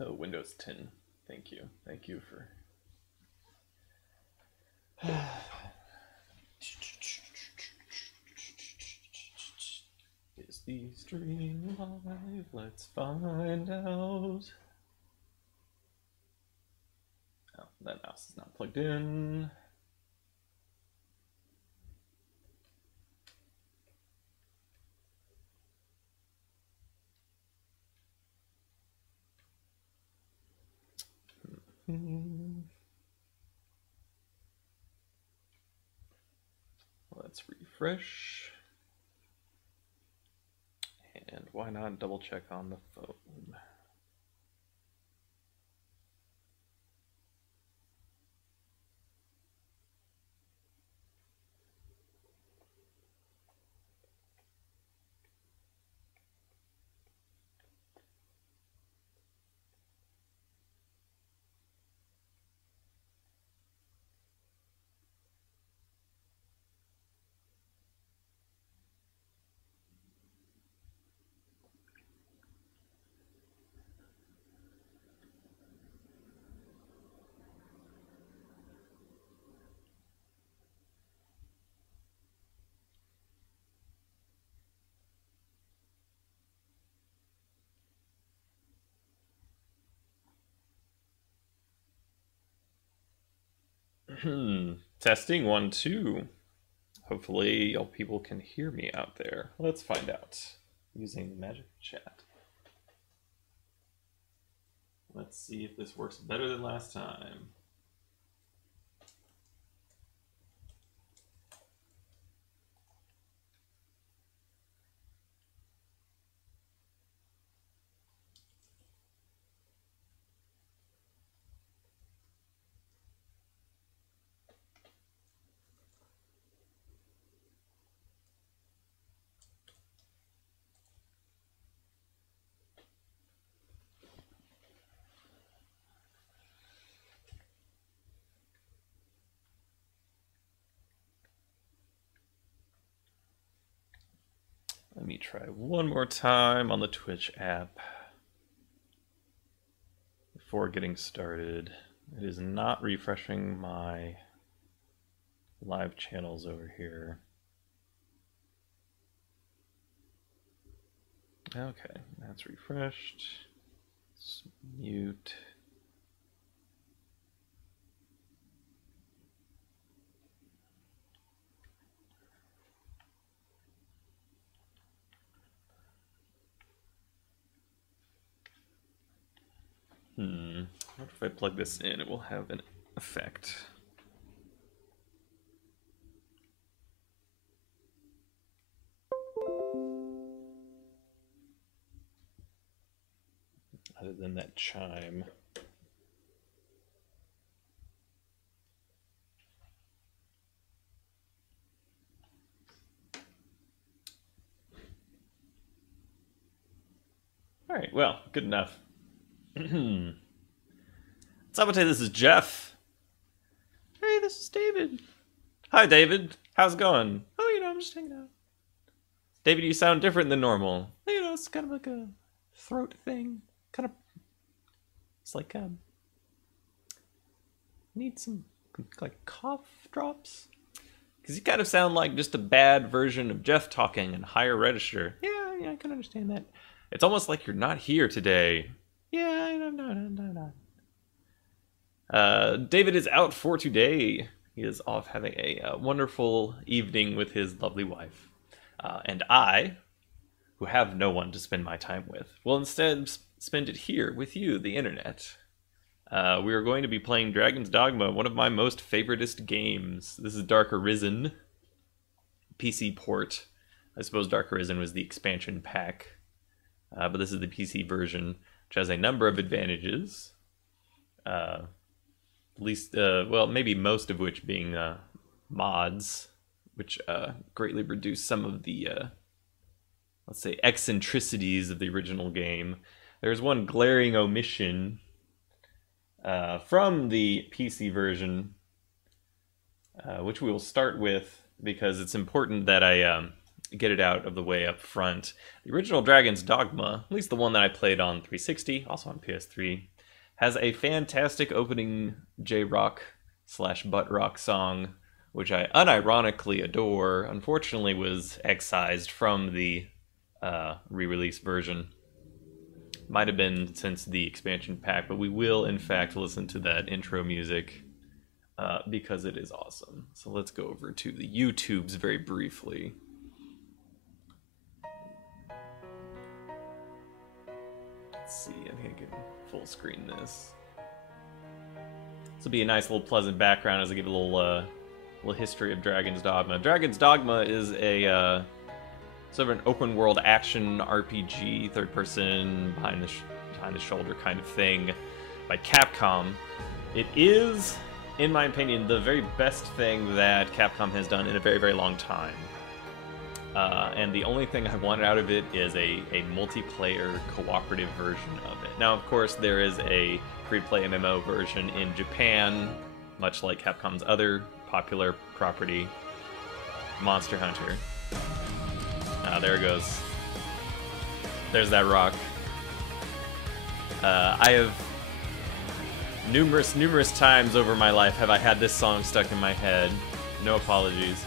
Oh, Windows 10. Thank you. Thank you for. Is the stream live? Let's find out. Oh, that mouse is not plugged in. Let's refresh. And why not double check on the phone? Testing 1, 2. Hopefully, y'all people can hear me out there. Let's find out using the magic chat. Let's see if this works better than last time. Let me try one more time on the Twitch app before getting started. It is not refreshing my live channels over here. Okay, that's refreshed. Let's mute. I wonder if I plug this in, it will have an effect. Other than that chime. All right, well, good enough. Sabote, this is Jeff. Hey, this is David. Hi, David. How's it going? Oh, I'm just hanging out. David, you sound different than normal. It's kind of like a throat thing. It's like, need some, like, cough drops? Because you kind of sound like just a bad version of Jeff talking in higher register. Yeah, I can understand that. It's almost like you're not here today. Yeah, no. David is out for today. He is off having a wonderful evening with his lovely wife. And I, who have no one to spend my time with, will instead spend it here with you, the internet. We are going to be playing Dragon's Dogma, one of my most favoritist games. This is Dark Arisen, PC port. I suppose Dark Arisen was the expansion pack, but this is the PC version, which has a number of advantages. Well, maybe most of which being mods, which greatly reduce some of the, let's say, eccentricities of the original game. There's one glaring omission from the PC version, which we will start with because it's important that I get it out of the way up front. The original Dragon's Dogma, at least the one that I played on 360, also on PS3, has a fantastic opening J-rock / butt rock song, which I unironically adore. Unfortunately was excised from the re-release version. Might have been since the expansion pack, but we will in fact listen to that intro music because it is awesome. So let's go over to the YouTubes very briefly. Let's see, I think I can full screen this. This will be a nice little pleasant background as I give a little history of Dragon's Dogma. Dragon's Dogma is a sort of an open world action RPG, third person, behind the shoulder kind of thing by Capcom. It is, in my opinion, the very best thing that Capcom has done in a very, very long time. And the only thing I wanted out of it is a multiplayer cooperative version of it. Now, of course, there is a free-to-play MMO version in Japan, much like Capcom's other popular property, Monster Hunter. There it goes. There's that rock. I have numerous times over my life have I had this song stuck in my head. No apologies.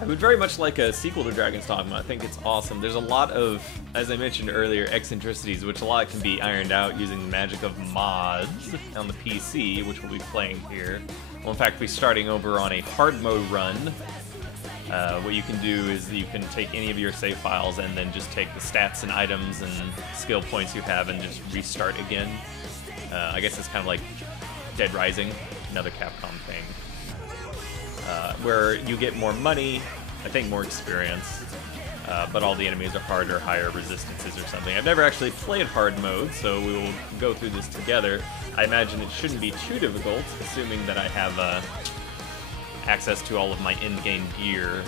I would very much like a sequel to Dragon's Dogma. I think it's awesome. There's a lot of, as I mentioned earlier, eccentricities, which a lot can be ironed out using the magic of mods on the PC, which we'll be playing here. Well, in fact, we're starting over on a hard mode run. What you can do is you can take any of your save files and then just take the stats and items and skill points you have and just restart again. I guess it's kind of like Dead Rising, another Capcom thing. Where you get more money, I think more experience, but all the enemies are harder, higher resistances or something. I've never actually played hard mode, so we will go through this together. I imagine it shouldn't be too difficult, assuming that I have access to all of my in-game gear.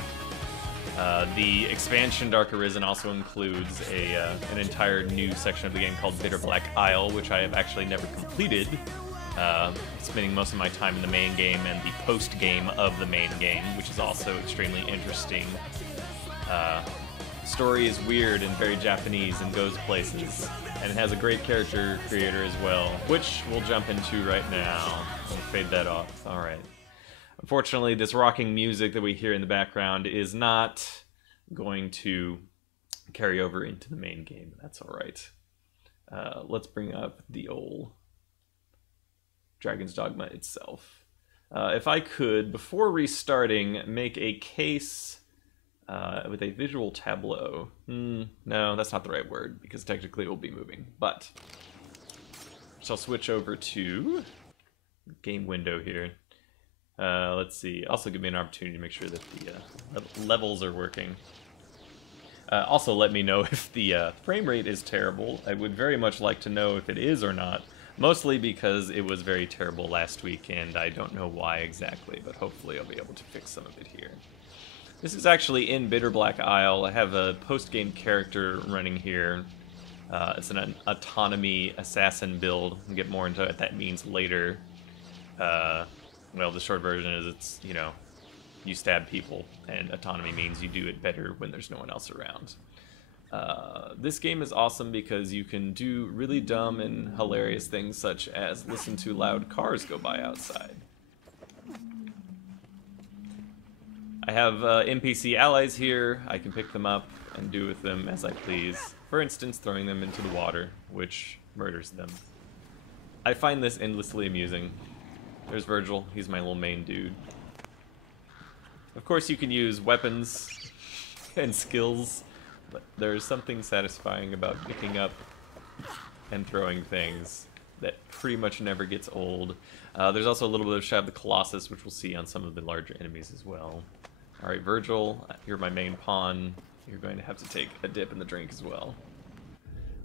The expansion Dark Arisen also includes an entire new section of the game called Bitter Black Isle, which I have actually never completed. Spending most of my time in the main game and the post-game of the main game, which is also extremely interesting. Story is weird and very Japanese and goes places, and it has a great character creator as well, which we'll jump into right now. I'll fade that off. Alright. Unfortunately, this rocking music that we hear in the background is not going to carry over into the main game. That's alright. Let's bring up the old Dragon's Dogma itself. If I could, before restarting, make a case with a visual tableau. No, that's not the right word, because technically it will be moving. But, so I'll switch over to game window here. Let's see. Also give me an opportunity to make sure that the levels are working. Also let me know if the frame rate is terrible. I would very much like to know if it is or not. Mostly because it was very terrible last week, and I don't know why exactly, but hopefully I'll be able to fix some of it here. This is actually in Bitter Black Isle. I have a post-game character running here. It's an autonomy assassin build. We'll get more into what that means later. Well, the short version is it's, you know, you stab people, and autonomy means you do it better when there's no one else around. This game is awesome because you can do really dumb and hilarious things such as listen to loud cars go by outside. I have NPC allies here. I can pick them up and do with them as I please. For instance, throwing them into the water, which murders them. I find this endlessly amusing. There's Virgil. He's my little main dude. Of course, you can use weapons and skills, but there's something satisfying about picking up and throwing things that pretty much never gets old. There's also a little bit of Shadow of the Colossus, which we'll see on some of the larger enemies as well. Alright, Virgil, you're my main pawn. You're going to have to take a dip in the drink as well.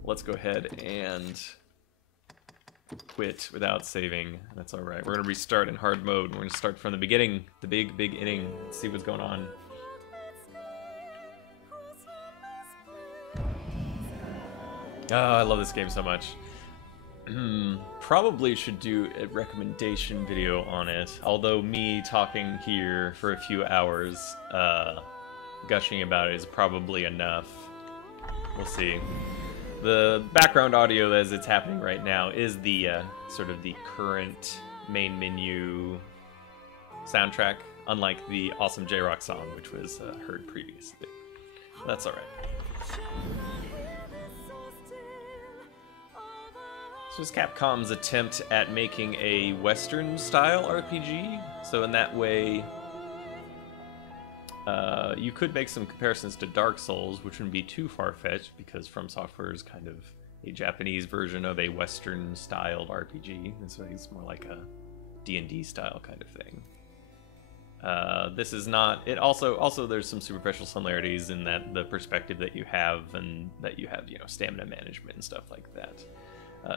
Let's go ahead and quit without saving. That's alright. We're going to restart in hard mode. We're going to start from the beginning, the big inning. Let's see what's going on. Oh, I love this game so much. Probably should do a recommendation video on it, although me talking here for a few hours, gushing about it is probably enough. We'll see. The background audio as it's happening right now is the sort of the current main menu soundtrack, unlike the awesome J-Rock song, which was heard previously. That's alright. This was Capcom's attempt at making a Western-style RPG. So in that way, you could make some comparisons to Dark Souls, which wouldn't be too far-fetched, because From Software is kind of a Japanese version of a Western-styled RPG. This way it's more like a D&D style kind of thing. This is not... It also there's some superficial similarities in that the perspective that you have, and that you have, you know, stamina management and stuff like that.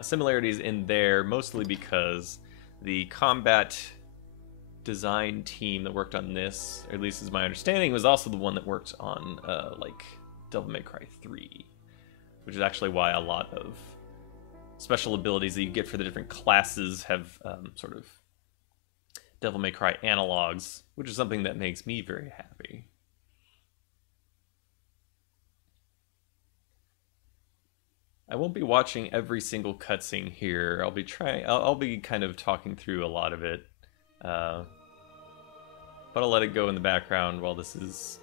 Similarities in there, mostly because the combat design team that worked on this, or at least is my understanding, was also the one that worked on like Devil May Cry 3, which is actually why a lot of special abilities that you get for the different classes have sort of Devil May Cry analogs, which is something that makes me very happy. I won't be watching every single cutscene here. I'll be kind of talking through a lot of it, but I'll let it go in the background while this is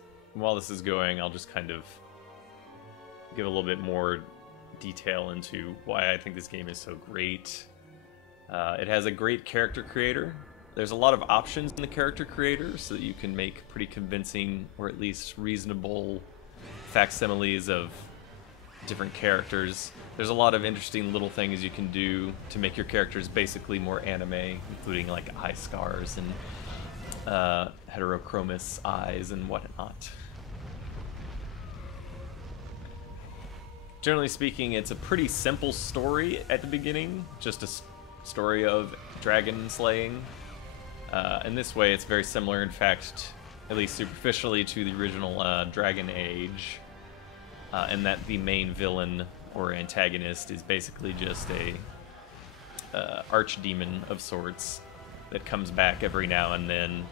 going. I'll just kind of give a little bit more detail into why I think this game is so great. It has a great character creator. There's a lot of options in the character creator, so that you can make pretty convincing, or at least reasonable, facsimiles of different characters. There's a lot of interesting little things you can do to make your characters basically more anime, including like eye scars and heterochromous eyes and whatnot. Generally speaking, it's a pretty simple story at the beginning, just a story of dragon slaying. In this way, it's very similar, in fact, at least superficially, to the original Dragon Age. And that the main villain or antagonist is basically just a archdemon of sorts that comes back every now and then.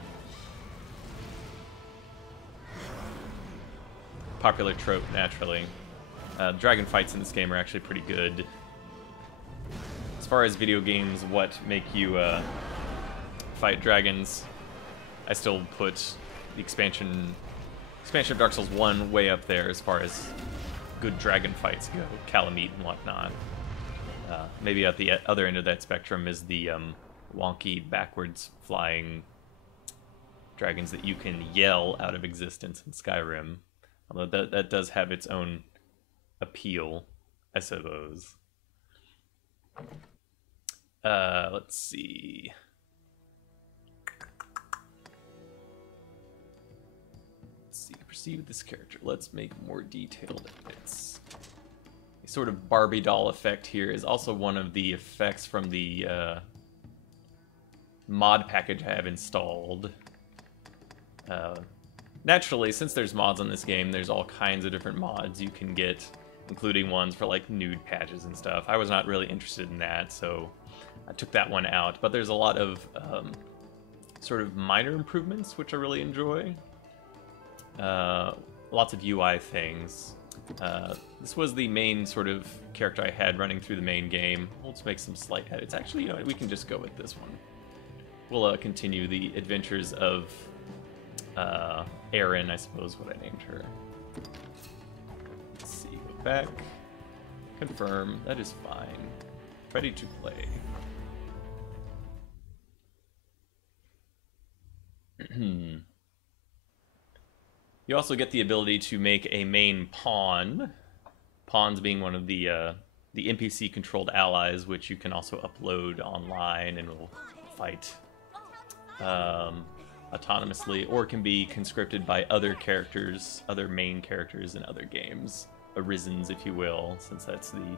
Popular trope, naturally. Dragon fights in this game are actually pretty good. As far as video games, what make you fight dragons, I still put the expansion of Dark Souls 1 way up there as far as good dragon fights go, Calamite and whatnot. Maybe at the other end of that spectrum is the wonky, backwards flying dragons that you can yell out of existence in Skyrim. Although that does have its own appeal, I suppose. Let's see. Proceed with this character. Let's make more detailed edits. A sort of Barbie doll effect here is also one of the effects from the mod package I have installed. Naturally, since there's mods on this game, there's all kinds of different mods you can get, including ones for like nude patches and stuff. I was not really interested in that, so I took that one out. But there's a lot of sort of minor improvements, which I really enjoy. Lots of UI things. This was the main sort of character I had running through the main game. Let's make some slight edits. Actually, you know what? We can just go with this one. We'll continue the adventures of Erin, I suppose what I named her. Let's see, go back. Confirm, that is fine. Ready to play. You also get the ability to make a main pawn. Pawns being one of the NPC-controlled allies, which you can also upload online and will fight autonomously, or can be conscripted by other characters, other main characters in other games. Arisens, if you will, since that's the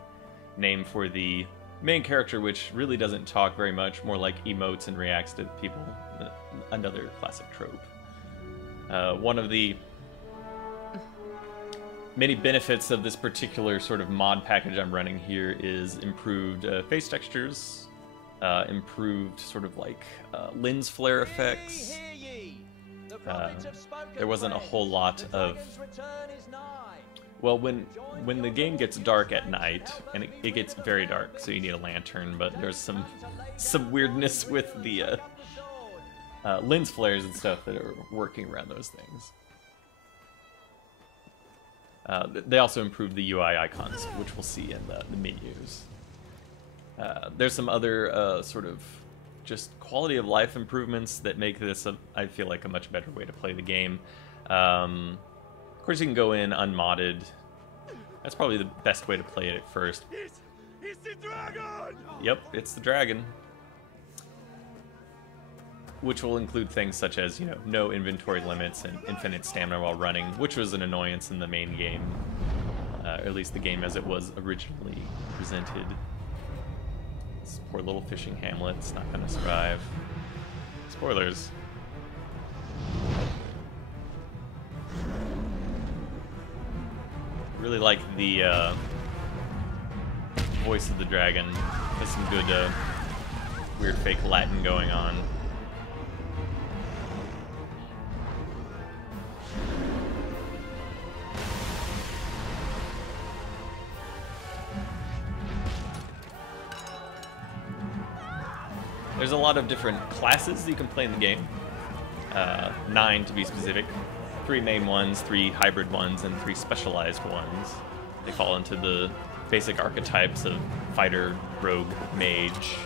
name for the main character, which really doesn't talk very much, more like emotes and reacts to people. Another classic trope. One of the many benefits of this particular sort of mod package I'm running here is improved face textures, improved sort of like lens flare effects. There wasn't a whole lot of... Well, when the game gets dark at night, and it gets very dark, so you need a lantern, but there's some weirdness with the lens flares and stuff that are working around those things. They also improved the UI icons, which we'll see in the menus. There's some other sort of just quality of life improvements that make this, I feel like, a much better way to play the game. Of course, you can go in unmodded. That's probably the best way to play it at first. It's the dragon! Yep, it's the dragon. Which will include things such as, you know, no inventory limits and infinite stamina while running, which was an annoyance in the main game. Or at least the game as it was originally presented. This poor little fishing hamlet's not going to survive. Spoilers. Really like the voice of the dragon. Has some good weird fake Latin going on. There's a lot of different classes you can play in the game. 9 to be specific. 3 main ones, 3 hybrid ones, and 3 specialized ones. They fall into the basic archetypes of fighter, rogue, mage.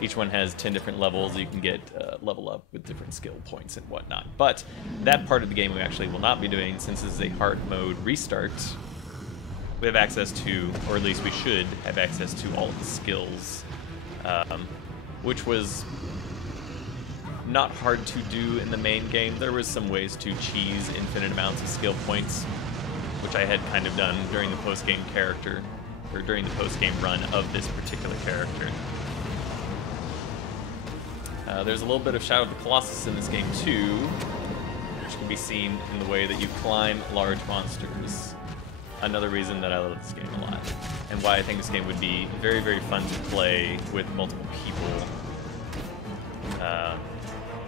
Each one has 10 different levels. You can get level up with different skill points and whatnot. But that part of the game we actually will not be doing, since this is a hard mode restart. We have access to, or at least we should have access to, all of the skills, which was not hard to do in the main game. There was some ways to cheese infinite amounts of skill points, which I had kind of done during the post-game character, or during the post-game run of this particular character. There's a little bit of Shadow of the Colossus in this game too, which can be seen in the way that you climb large monsters. Another reason that I love this game a lot, and why I think this game would be very, very fun to play with multiple people.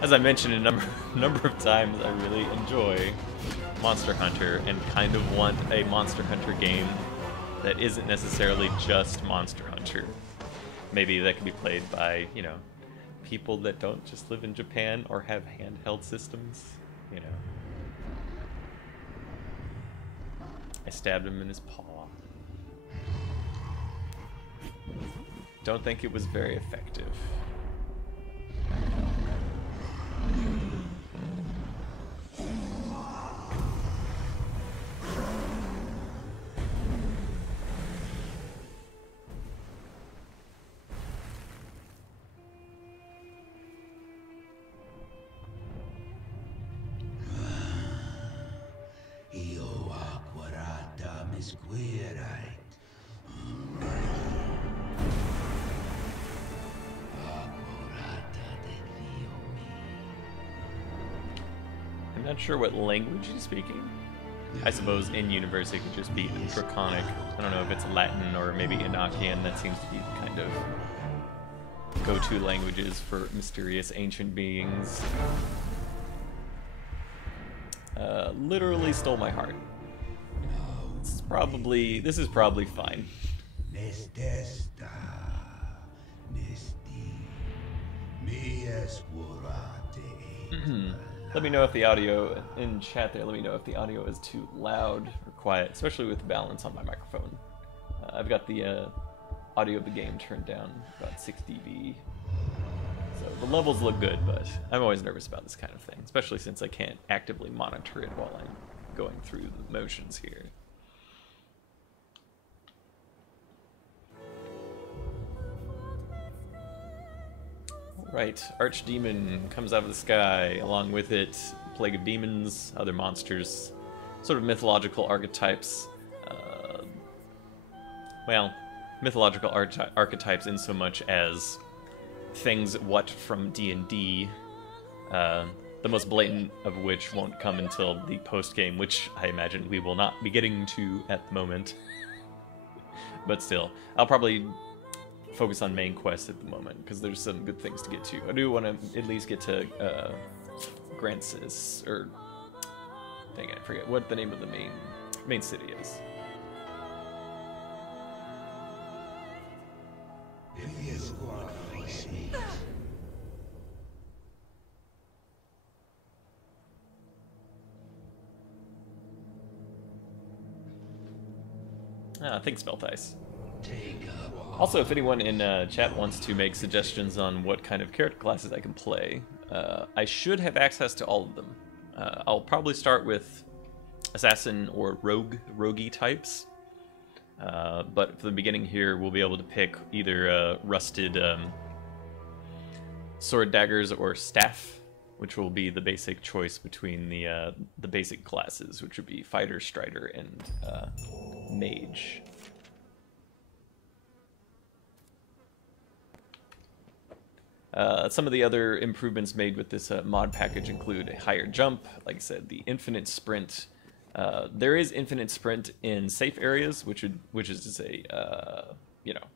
As I mentioned a number of times, I really enjoy Monster Hunter and kind of want a Monster Hunter game that isn't necessarily just Monster Hunter. Maybe that can be played by, you know, people that don't just live in Japan or have handheld systems, you know. I stabbed him in his paw. Don't think it was very effective. I'm not sure what language he's speaking. I suppose in universe it could just be Draconic. I don't know if it's Latin or maybe Enochian. That seems to be kind of go-to languages for mysterious ancient beings. Literally stole my heart. This is probably fine. Let me know if the audio in chat there. Let me know if the audio is too loud or quiet, especially with the balance on my microphone. I've got the audio of the game turned down about 6 dB. So the levels look good, but I'm always nervous about this kind of thing, especially since I can't actively monitor it while I'm going through the motions here. Right, Archdemon comes out of the sky. Along with it, plague of demons, other monsters, sort of mythological archetypes. Well, mythological archetypes in so much as things what from D&D. The most blatant of which won't come until the post game, which I imagine we will not be getting to at the moment. But still, I'll probably focus on main quest at the moment because there's some good things to get to. I do want to at least get to Grancis, or dang it, I forget what the name of the main city is. Thanks, Meltice. Also, if anyone in chat wants to make suggestions on what kind of character classes I can play, I should have access to all of them. I'll probably start with assassin or roguey types, but for the beginning here, we'll be able to pick either rusted sword, daggers, or staff, which will be the basic choice between the basic classes, which would be fighter, strider, and mage. Some of the other improvements made with this mod package include a higher jump, like I said, the infinite sprint. There is infinite sprint in safe areas, which is to say,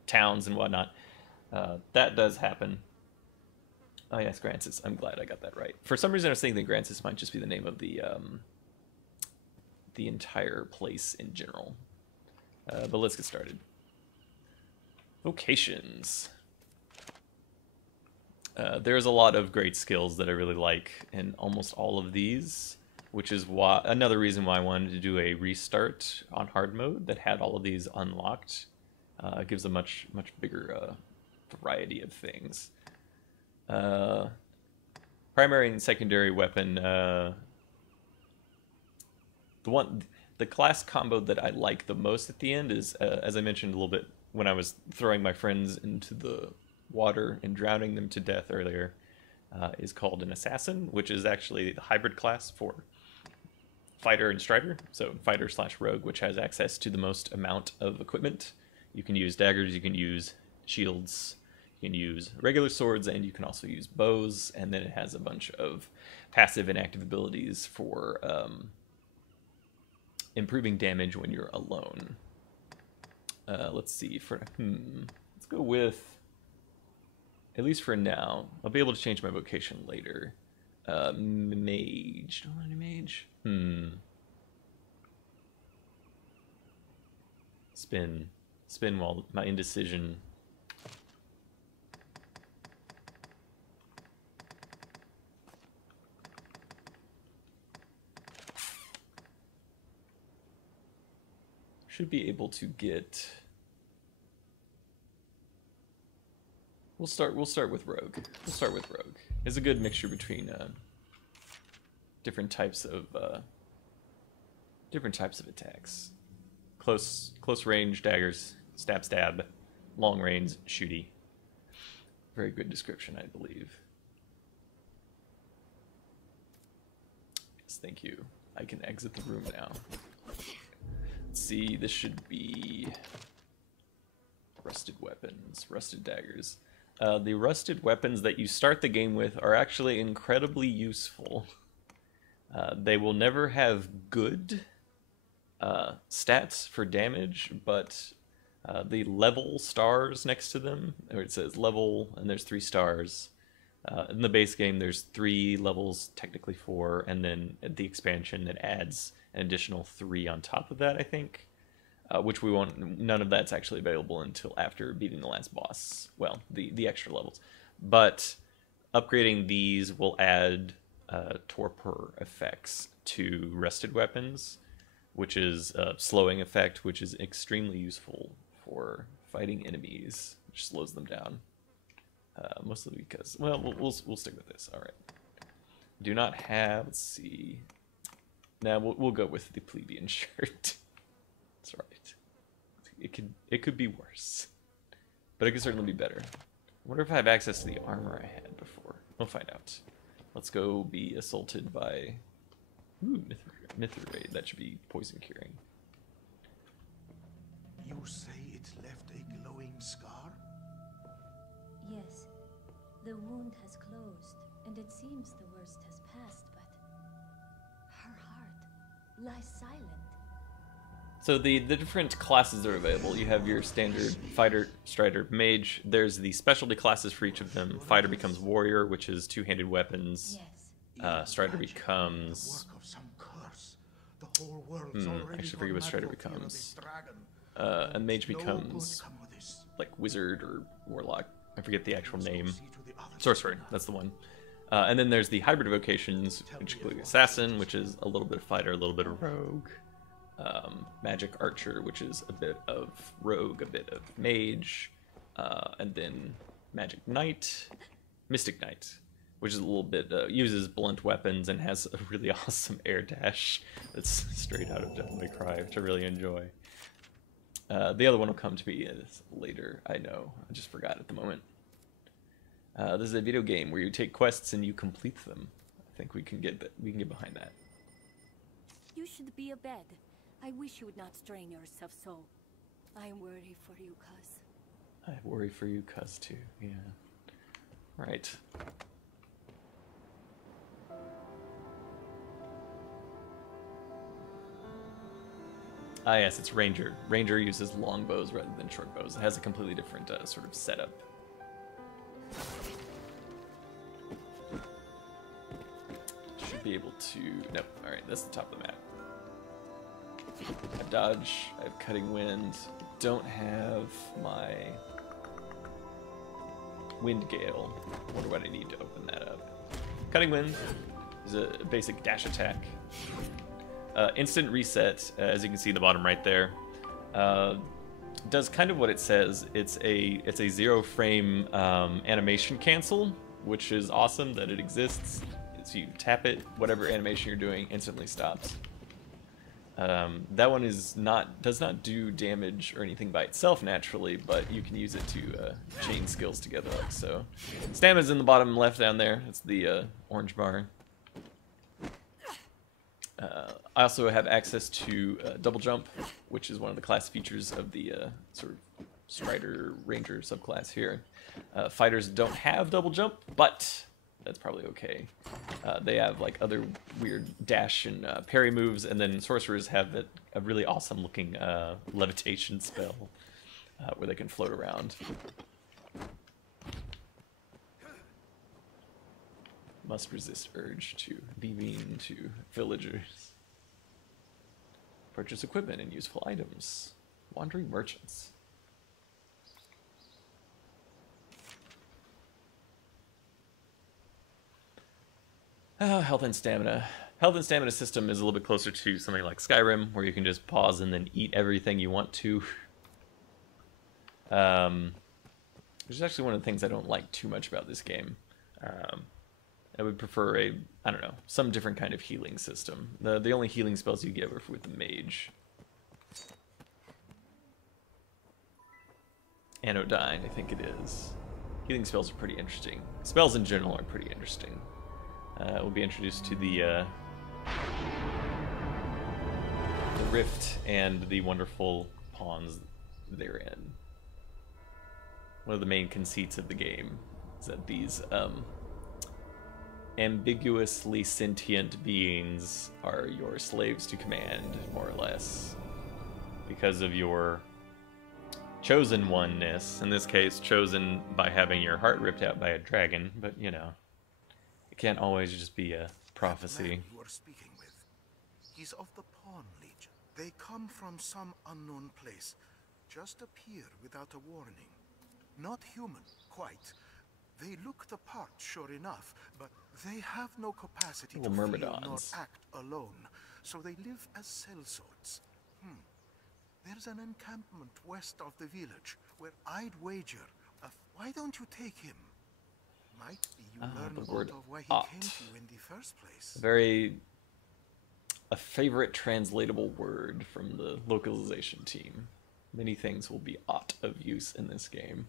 towns and whatnot. That does happen. Oh yes, Grancis. I'm glad I got that right. For some reason, I was thinking that Grancis might just be the name of the entire place in general. But let's get started. Vocations. There's a lot of great skills that I really like in almost all of these, which is why another reason why I wanted to do a restart on hard mode that had all of these unlocked. It gives a much bigger variety of things. Primary and secondary weapon. The class combo that I like the most at the end is, as I mentioned a little bit when I was throwing my friends into the water and drowning them to death earlier, is called an assassin, which is actually the hybrid class for fighter and strider. So fighter / rogue, which has access to the most amount of equipment. You can use daggers, you can use shields, you can use regular swords, and you can also use bows. And then it has a bunch of passive and active abilities for improving damage when you're alone. Let's see. Let's go with, at least for now, I'll be able to change my vocation later. Mage. Do I want to do mage? Spin while my indecision. Should be able to get. We'll start with rogue. It's a good mixture between different types of attacks. Close range daggers, stab, long range shooty. Very good description, I believe. Yes, thank you. I can exit the room now. Let's see, this should be rusted weapons, rusted daggers. The rusted weapons that you start the game with are actually incredibly useful. They will never have good stats for damage, but the level stars next to them, or it says level, and there's 3 stars. In the base game, there's 3 levels, technically 4, and then the expansion, it adds an additional 3 on top of that, I think. Which we won't. None of that's actually available until after beating the last boss. Well, the extra levels, but upgrading these will add torpor effects to rusted weapons, which is a slowing effect, which is extremely useful for fighting enemies, which slows them down. Mostly because, well, we'll stick with this. All right. Do not have. Let's see. Now we'll go with the plebeian shirt. That's right. It could be worse, but it could certainly be better. I wonder if I have access to the armor I had before. We'll find out. Let's go be assaulted by Mithril. That should be poison curing. You say it left a glowing scar? Yes. The wound has closed, and it seems the worst has passed, but her heart lies silent. So the different classes that are available, you have your standard fighter, strider, mage. There's the specialty classes for each of them. Fighter becomes warrior, which is two-handed weapons. Yes. Strider becomes... Work of some curse. The whole world's I already actually forget what gone strider mad for fear of becomes. this dragon. And mage No good becomes come of this. like wizard or warlock. I forget the actual Let's go name. see to the others. Sorcerer, that's the one. And then there's the hybrid vocations, which include assassin, which is a little bit of fighter, a little bit of rogue. Magic archer, which is a bit of rogue, a bit of mage, and then magic knight, mystic knight, which is a little bit uses blunt weapons and has a really awesome air dash that's straight out of Devil May Cry, which I really enjoy. The other one will come to me later. I know, I just forgot at the moment. This is a video game where you take quests and you complete them. I think we can get behind that. You should be abed. I wish you would not strain yourself so. I am worried for you, cuz. I worry for you, cuz, too. Yeah. Right. Ah, yes, it's Ranger. Ranger uses long bows rather than short bows. It has a completely different sort of setup. Should be able to... Nope. Alright, that's the top of the map. I have dodge, I have cutting wind, don't have my wind gale. I wonder what I need to open that up. Cutting wind is a basic dash attack. Instant reset, as you can see in the bottom right there, does kind of what it says. It's a zero frame animation cancel, which is awesome that it exists. So you tap it, whatever animation you're doing instantly stops. That one does not do damage or anything by itself naturally, but you can use it to chain skills together like so. Stamina's in the bottom left down there. It's the orange bar. I also have access to double jump, which is one of the class features of the sort of Strider Ranger subclass here. Fighters don't have double jump, but that's probably okay. They have like other weird dash and parry moves, and then sorcerers have a really awesome looking levitation spell where they can float around. Must resist urge to be mean to villagers. Purchase equipment and useful items. Wandering merchants. Health and stamina. Health and stamina system is a little bit closer to something like Skyrim, where you can just pause and then eat everything you want to. Which is actually one of the things I don't like too much about this game. I would prefer I don't know, some different kind of healing system. The only healing spells you get are with the mage. Anodyne, I think it is. Healing spells are pretty interesting. Spells in general are pretty interesting. We'll be introduced to the rift and the wonderful pawns therein. One of the main conceits of the game is that these ambiguously sentient beings are your slaves to command, more or less, because of your chosen oneness. In this case, chosen by having your heart ripped out by a dragon, but you know. Can't always just be a prophecy. The man you are speaking with, he's of the Pawn Legion. They come from some unknown place, just appear without a warning. Not human, quite. They look the part, sure enough, but they have no capacity to feel nor act alone, so they live as sellswords. There's an encampment west of the village where I'd wager. Why don't you take him? Might be you learn out of why he came to you in the first place. A favorite translatable word from the localization team. Many things will be ought of use in this game.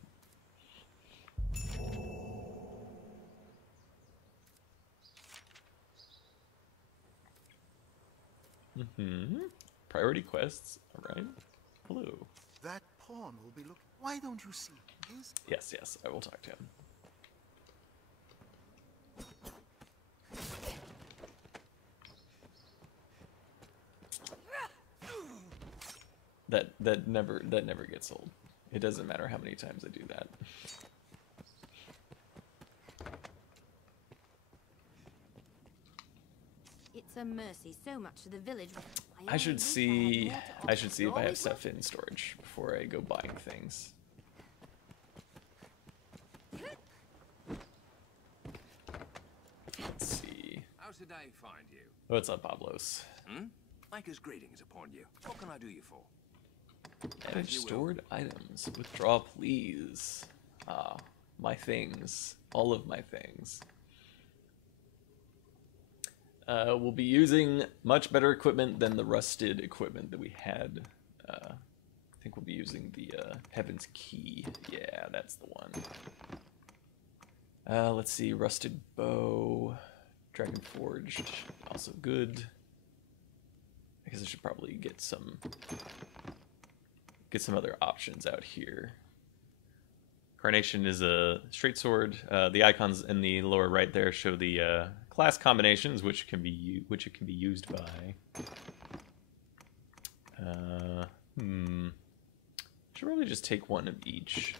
Priority quests. Alright. Hello. That pawn will be looked. Why don't you see his? Yes, I will talk to him. That never gets old. It doesn't matter how many times I do that. It's a mercy so much to the village. I should see if I have stuff in storage before I go buying things. Let's see. How should I find you? What's up, Pablos? Maker's greetings upon you. What can I do you for? Manage stored items. Withdraw, please. Ah, my things. All of my things. We'll be using much better equipment than the rusted equipment that we had. I think we'll be using the Heaven's Key. Yeah, that's the one. Let's see. Rusted Bow. Dragon Forged. Also good. I guess I should probably get some other options out here. Carnation is a straight sword. The icons in the lower right there show the class combinations, which it can be used by. Should probably just take one of each,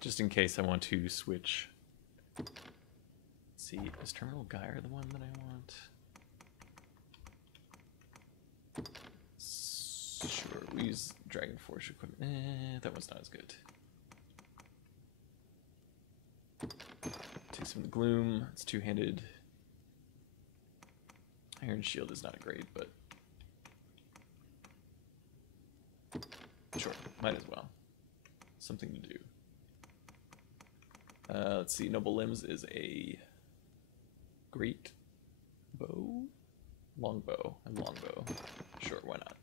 just in case I want to switch. Let's see, is Terminal Gyre the one that I want? Sure, we use Dragon Forge equipment. That one's not as good. Take some of the Gloom. It's two-handed. Iron Shield is not great, but sure, might as well. Something to do. Let's see. Noble Limbs is a great bow, longbow, and longbow. Sure, why not?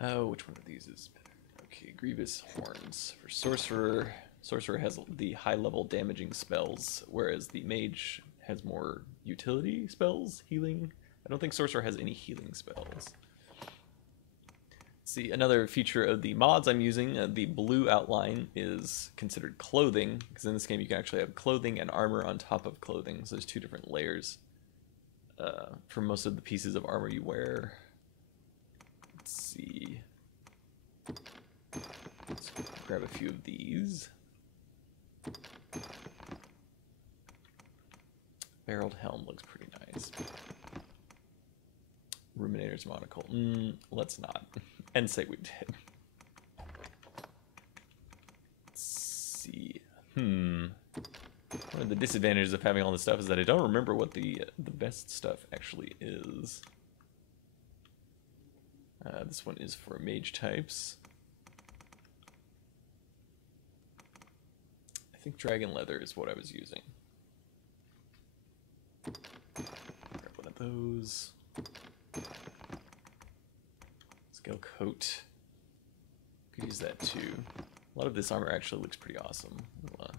Oh, which one of these is better? Okay, Grievous Horns for Sorcerer. Sorcerer has the high-level damaging spells, whereas the Mage has more utility spells, healing. I don't think Sorcerer has any healing spells. See, another feature of the mods I'm using, the blue outline is considered clothing, because in this game you can actually have clothing and armor on top of clothing, so there's two different layers for most of the pieces of armor you wear. Let's see. Let's grab a few of these. Barreled helm looks pretty nice. Ruminator's monocle. Let's not. And say we did. Let's see. One of the disadvantages of having all this stuff is that I don't remember what the best stuff actually is. This one is for mage types. I think dragon leather is what I was using. Grab one of those. Scale coat. Could use that too. A lot of this armor actually looks pretty awesome. We'll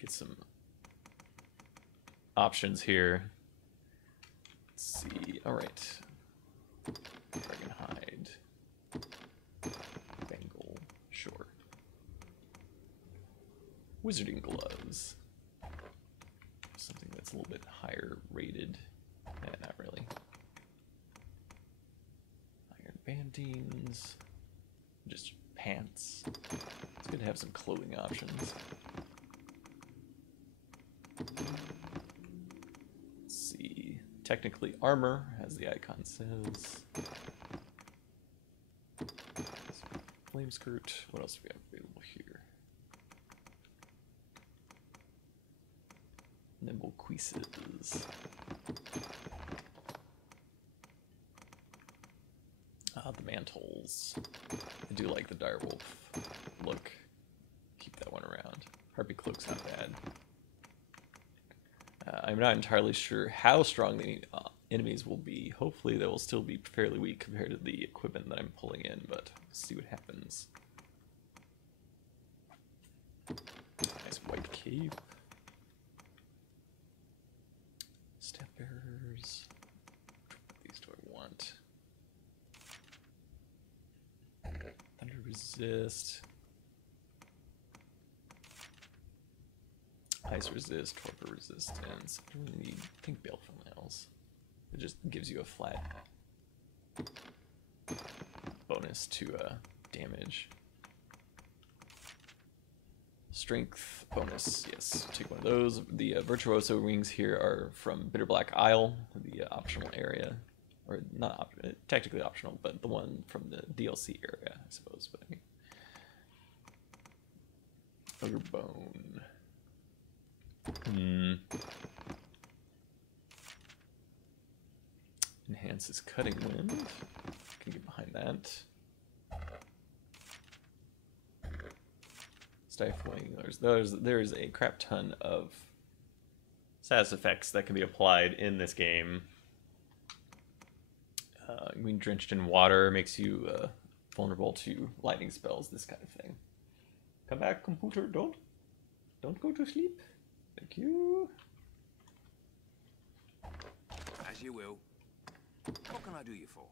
get some options here. Let's see. All right. Dragon hide. Bengal. Sure. Wizarding gloves. Something that's a little bit higher rated. Not really. Iron bandings. Just pants. It's good to have some clothing options. Let's see. Technically armor, as the icon says. Flame skirt. What else do we have available here? Nimble cuisses. The mantles. I do like the direwolf look. Keep that one around. Harpy cloak's not bad. I'm not entirely sure how strong the enemies will be. Hopefully they will still be fairly weak compared to the equipment that I'm pulling in, but let's see what happens. Nice white cape. Staff bearers. These do I want? Thunder resist. Ice resist, torpor resistance. I don't really need pink baleful nails. It just gives you a flat bonus to damage. Strength bonus, yes, take one of those. The Virtuoso rings here are from Bitterblack Isle, the optional area. Or not technically optional, but the one from the DLC area, I suppose. But I mean, Ogre Bone. Enhances Cutting Wind. Can get behind that. Stifling. There's a crap ton of status effects that can be applied in this game. Being drenched in water makes you vulnerable to lightning spells, this kind of thing. Come back, computer. Don't go to sleep. Thank you. As you will. What can I do you for?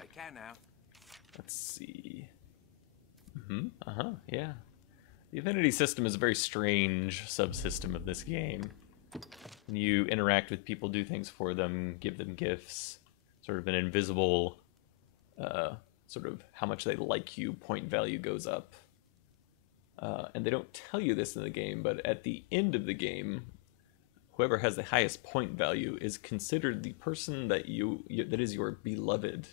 Take care now. Let's see. Yeah. The affinity system is a very strange subsystem of this game. When you interact with people, do things for them, give them gifts, sort of an invisible, sort of how much they like you, point value goes up. And they don't tell you this in the game, but at the end of the game, whoever has the highest point value is considered the person that that is your beloved.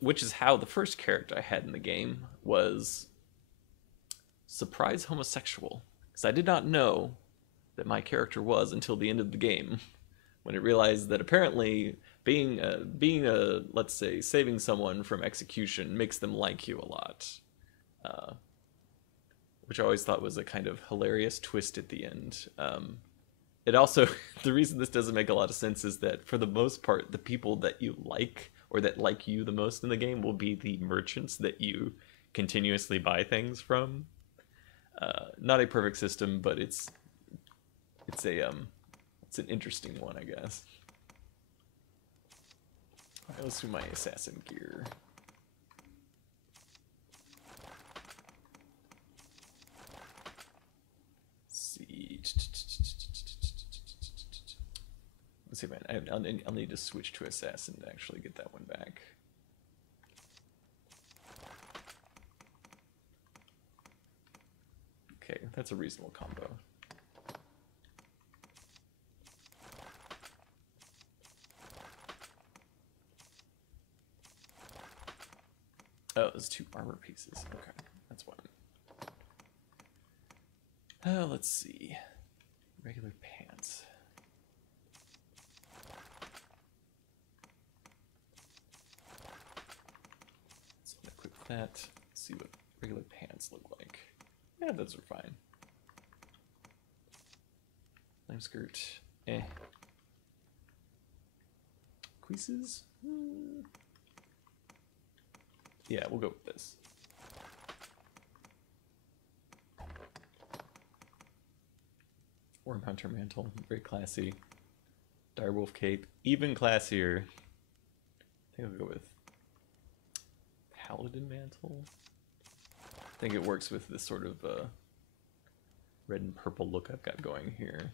Which is how the first character I had in the game was surprise homosexual. Because I did not know that my character was until the end of the game, when it realized that apparently being let's say, saving someone from execution makes them like you a lot. Which I always thought was a kind of hilarious twist at the end. It also, the reason this doesn't make a lot of sense is that for the most part, the people that you like, or that like you the most in the game, will be the merchants that you continuously buy things from. Not a perfect system, but it's an interesting one, I guess. All right, let's do my assassin gear. Let's see, man. I'll need to switch to assassin to actually get that one back. Okay, that's a reasonable combo. Oh, there's 2 armor pieces. Okay, that's one. Let's see. Regular pants. So I'm gonna equip that. Let's see what regular pants look like. Yeah, those are fine. Flame skirt. Creases? Yeah, we'll go with this. Worm Hunter Mantle, very classy. Direwolf Cape, even classier. I think I'll go with Paladin Mantle. I think it works with this sort of red and purple look I've got going here.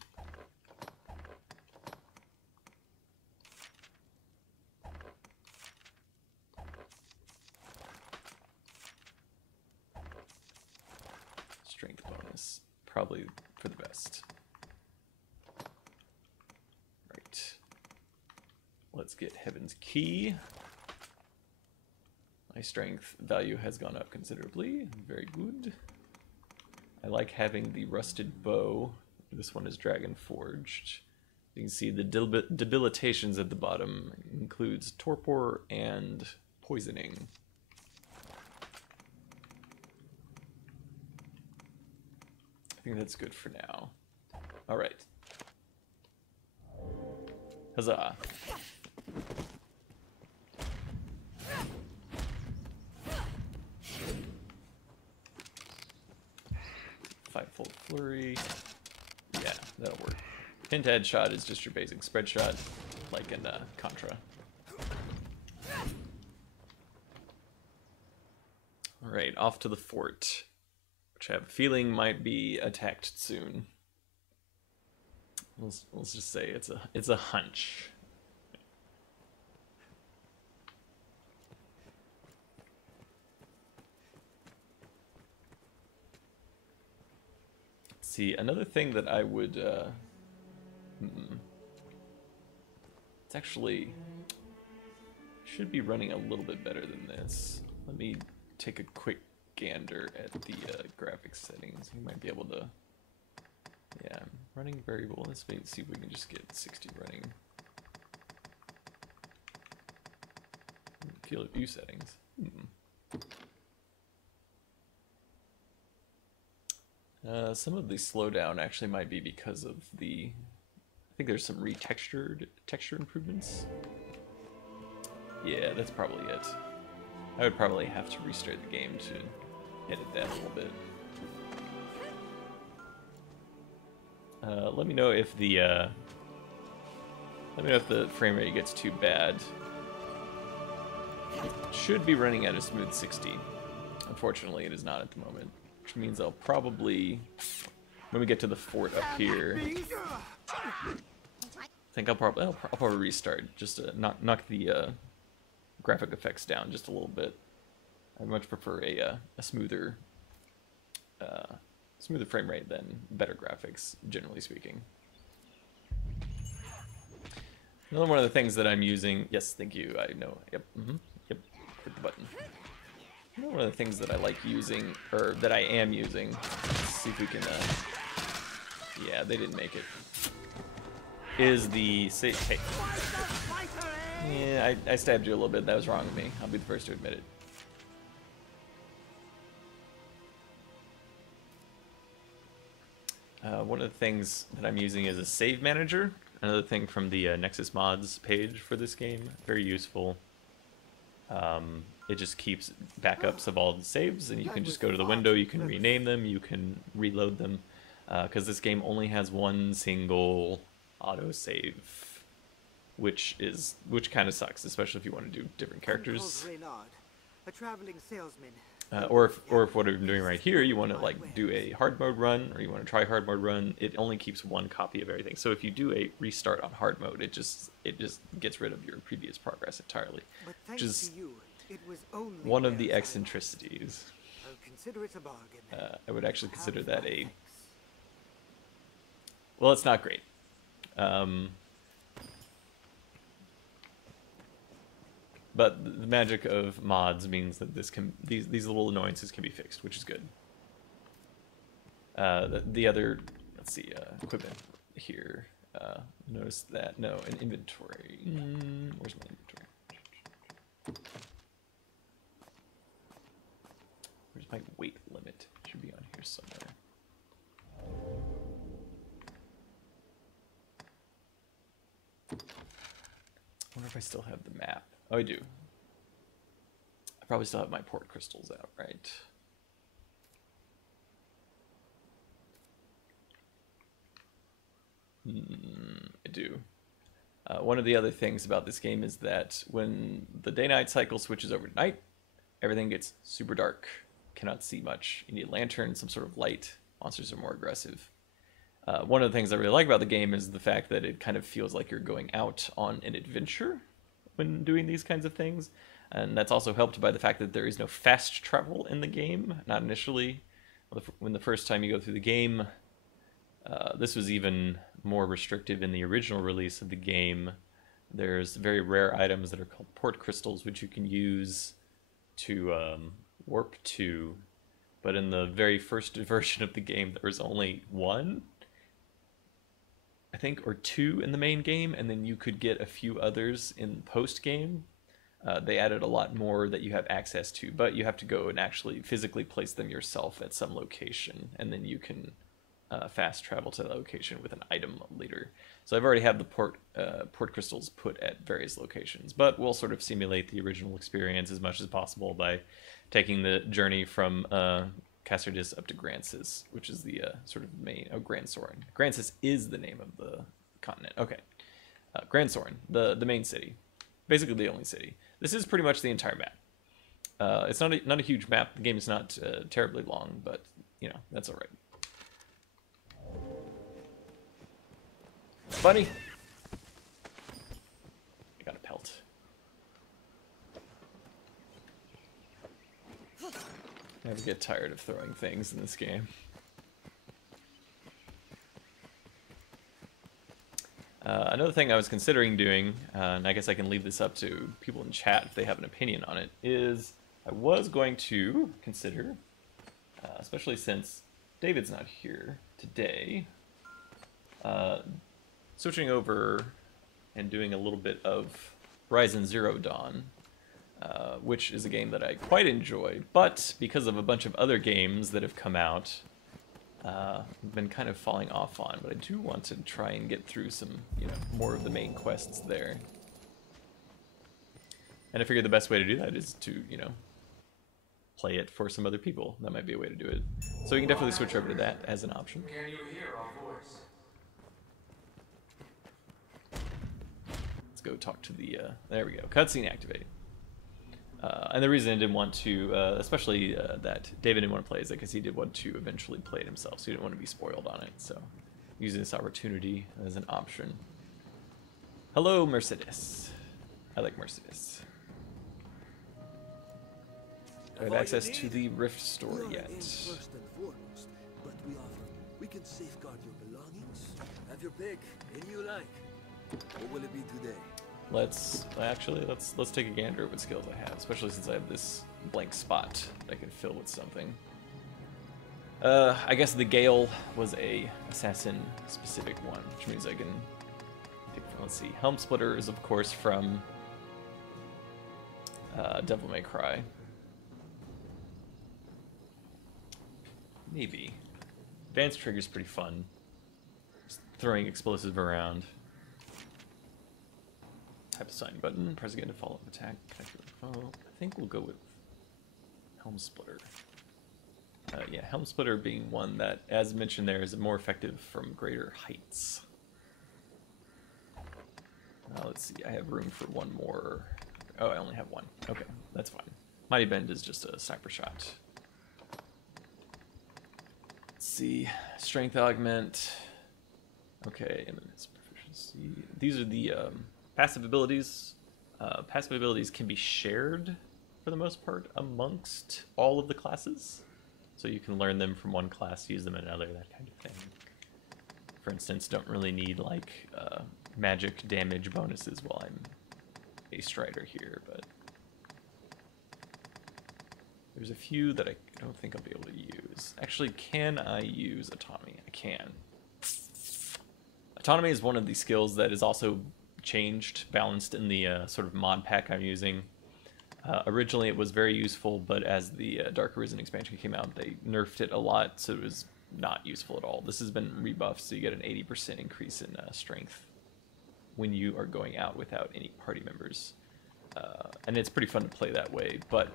Strength bonus, probably for the best. Right. Let's get Heaven's Key. My strength value has gone up considerably. Very good. I like having the rusted bow. This one is dragon forged. You can see the debilitations at the bottom includes torpor and poisoning. I think that's good for now. All right. Huzzah. Fivefold flurry. Yeah, that'll work. Hint headshot is just your basic spread shot, like in Contra. All right, off to the fort, which I have a feeling might be attacked soon. Let's just say it's a hunch. see, another thing that I would... it's actually... should be running a little bit better than this. Let me take a quick gander at the graphics settings. You might be able to... Yeah, I'm running variable. Let's see if we can just get 60 running. Field of view settings. Some of the slowdown actually might be because of the... I think there's some retextured texture improvements. Yeah, that's probably it. I would probably have to restart the game to edit that a little bit. Let me know if the frame rate gets too bad. It should be running at a smooth 60. Unfortunately, it is not at the moment, which means I'll probably, when we get to the fort up here, I think I'll probably restart just to knock the graphic effects down just a little bit. I much prefer a smoother frame rate than better graphics, generally speaking. Another one of the things that I'm using, yes, thank you, I know, yep, yep, click the button. Another one of the things that I like using, or that I am using, let's see if we can, yeah, they didn't make it, is the save. Hey. Yeah, I stabbed you a little bit. That was wrong of me. I'll be the first to admit it. One of the things that I'm using is a save manager. Another thing from the Nexus mods page for this game. Very useful. It just keeps backups of all the saves, and you can just go to the window, you can rename them, you can reload them. Because this game only has one single autosave. Which kind of sucks, especially if you want to do different characters. A traveling salesman. Or if what I'm doing right here, you want to like do a hard mode run, or you want to try hard mode run, it only keeps one copy of everything. So if you do a restart on hard mode, it just gets rid of your previous progress entirely, which is one of the eccentricities. I'll consider it a bargain. I would actually consider that a... Well, it's not great. But the magic of mods means that these little annoyances can be fixed, which is good. The other, let's see, equipment here. Notice that, no, an inventory. Where's my inventory? Where's my weight limit? It should be on here somewhere. I wonder if I still have the map. Oh, I do. I probably still have my port crystals out, right? I do. One of the other things about this game is that when the day-night cycle switches over to night, everything gets super dark. Cannot see much. You need a lantern, some sort of light. Monsters are more aggressive. One of the things I really like about the game is the fact that it kind of feels like you're going out on an adventure when doing these kinds of things, and that's also helped by the fact that there is no fast travel in the game, not initially. When the first time you go through the game, this was even more restrictive in the original release of the game. There's very rare items that are called port crystals, which you can use to warp to, but in the very first version of the game there was only one, I think, or two in the main game, and then you could get a few others in post-game. They added a lot more that you have access to, but you have to go and actually physically place them yourself at some location, and then you can fast travel to that location with an item later. So I've already had the port crystals put at various locations, but we'll sort of simulate the original experience as much as possible by taking the journey from Castardis up to Grancis, which is the sort of main... Oh, Gransoren. Grancis is the name of the continent. Okay. Gransoren, the main city. Basically the only city. This is pretty much the entire map. It's not a huge map. The game is not terribly long, but, you know, that's all right. Bunny! I got a pelt. Never get tired of throwing things in this game. Another thing I was considering doing, and I guess I can leave this up to people in chat if they have an opinion on it, is I was going to consider, especially since David's not here today, switching over and doing a little bit of Horizon Zero Dawn, which is a game that I quite enjoy, but because of a bunch of other games that have come out, I've been kind of falling off on, but I do want to try and get through some, more of the main quests there. And I figured the best way to do that is to, play it for some other people. That might be a way to do it. So we can definitely switch over to that as an option. Can you hear our voice? Let's go talk to the, there we go, cutscene activate. And the reason I didn't want to, especially that David didn't want to play, is because he did want to eventually play it himself, so he didn't want to be spoiled on it. So, using this opportunity as an option. Hello, Mercedes. I like Mercedes. Do I have access to the Rift store yet? First and foremost, but we can safeguard your belongings. Have your pick, any you like. What will it be today? Let's take a gander at what skills I have, especially since I have this blank spot that I can fill with something. I guess the Gale was a assassin specific one, which means I can pick from, let's see, Helm Splitter is of course from Devil May Cry. Maybe. Advanced Trigger's pretty fun. Just throwing explosives around. Type of sign button, press again to follow up attack. I think we'll go with Helm Splitter. Yeah, Helm Splitter being one that, as mentioned there, is more effective from greater heights. Let's see, I have room for one more. Oh, I only have one. Okay, that's fine. Mighty Bend is just a sniper shot. Let's see, Strength Augment. Okay, and then it's proficiency. These are the passive abilities. Passive abilities can be shared, for the most part, amongst all of the classes. So you can learn them from one class, use them in another, that kind of thing. For instance, don't really need, like, magic damage bonuses while I'm a Strider here, but there's a few that I don't think I'll be able to use. Actually, can I use Autonomy? I can. Autonomy is one of the skills that is also changed, balanced in the sort of mod pack I'm using. Originally it was very useful, but as the Dark Arisen expansion came out, they nerfed it a lot, so it was not useful at all. This has been rebuffed, so you get an 80% increase in strength when you are going out without any party members. And it's pretty fun to play that way, but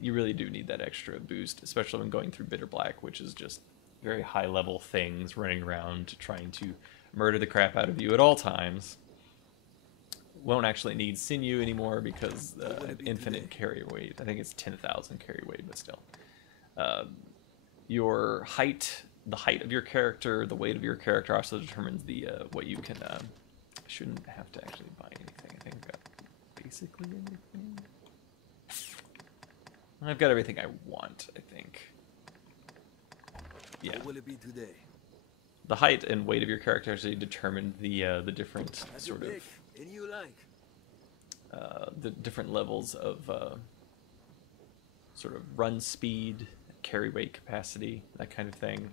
you really do need that extra boost, especially when going through Bitter Black, which is just very high level things running around trying to murder the crap out of you at all times. Won't actually need sinew anymore because infinite carry weight. I think it's 10,000 carry weight, but still. Your height, the height of your character, the weight of your character also determines the what you can. I shouldn't have to actually buy anything. I think I've got basically everything. I've got everything I want, I think. Yeah. What will it be today? The height and weight of your character actually determine the different sort of. Any you like. The different levels of sort of run speed, carry weight capacity, that kind of thing.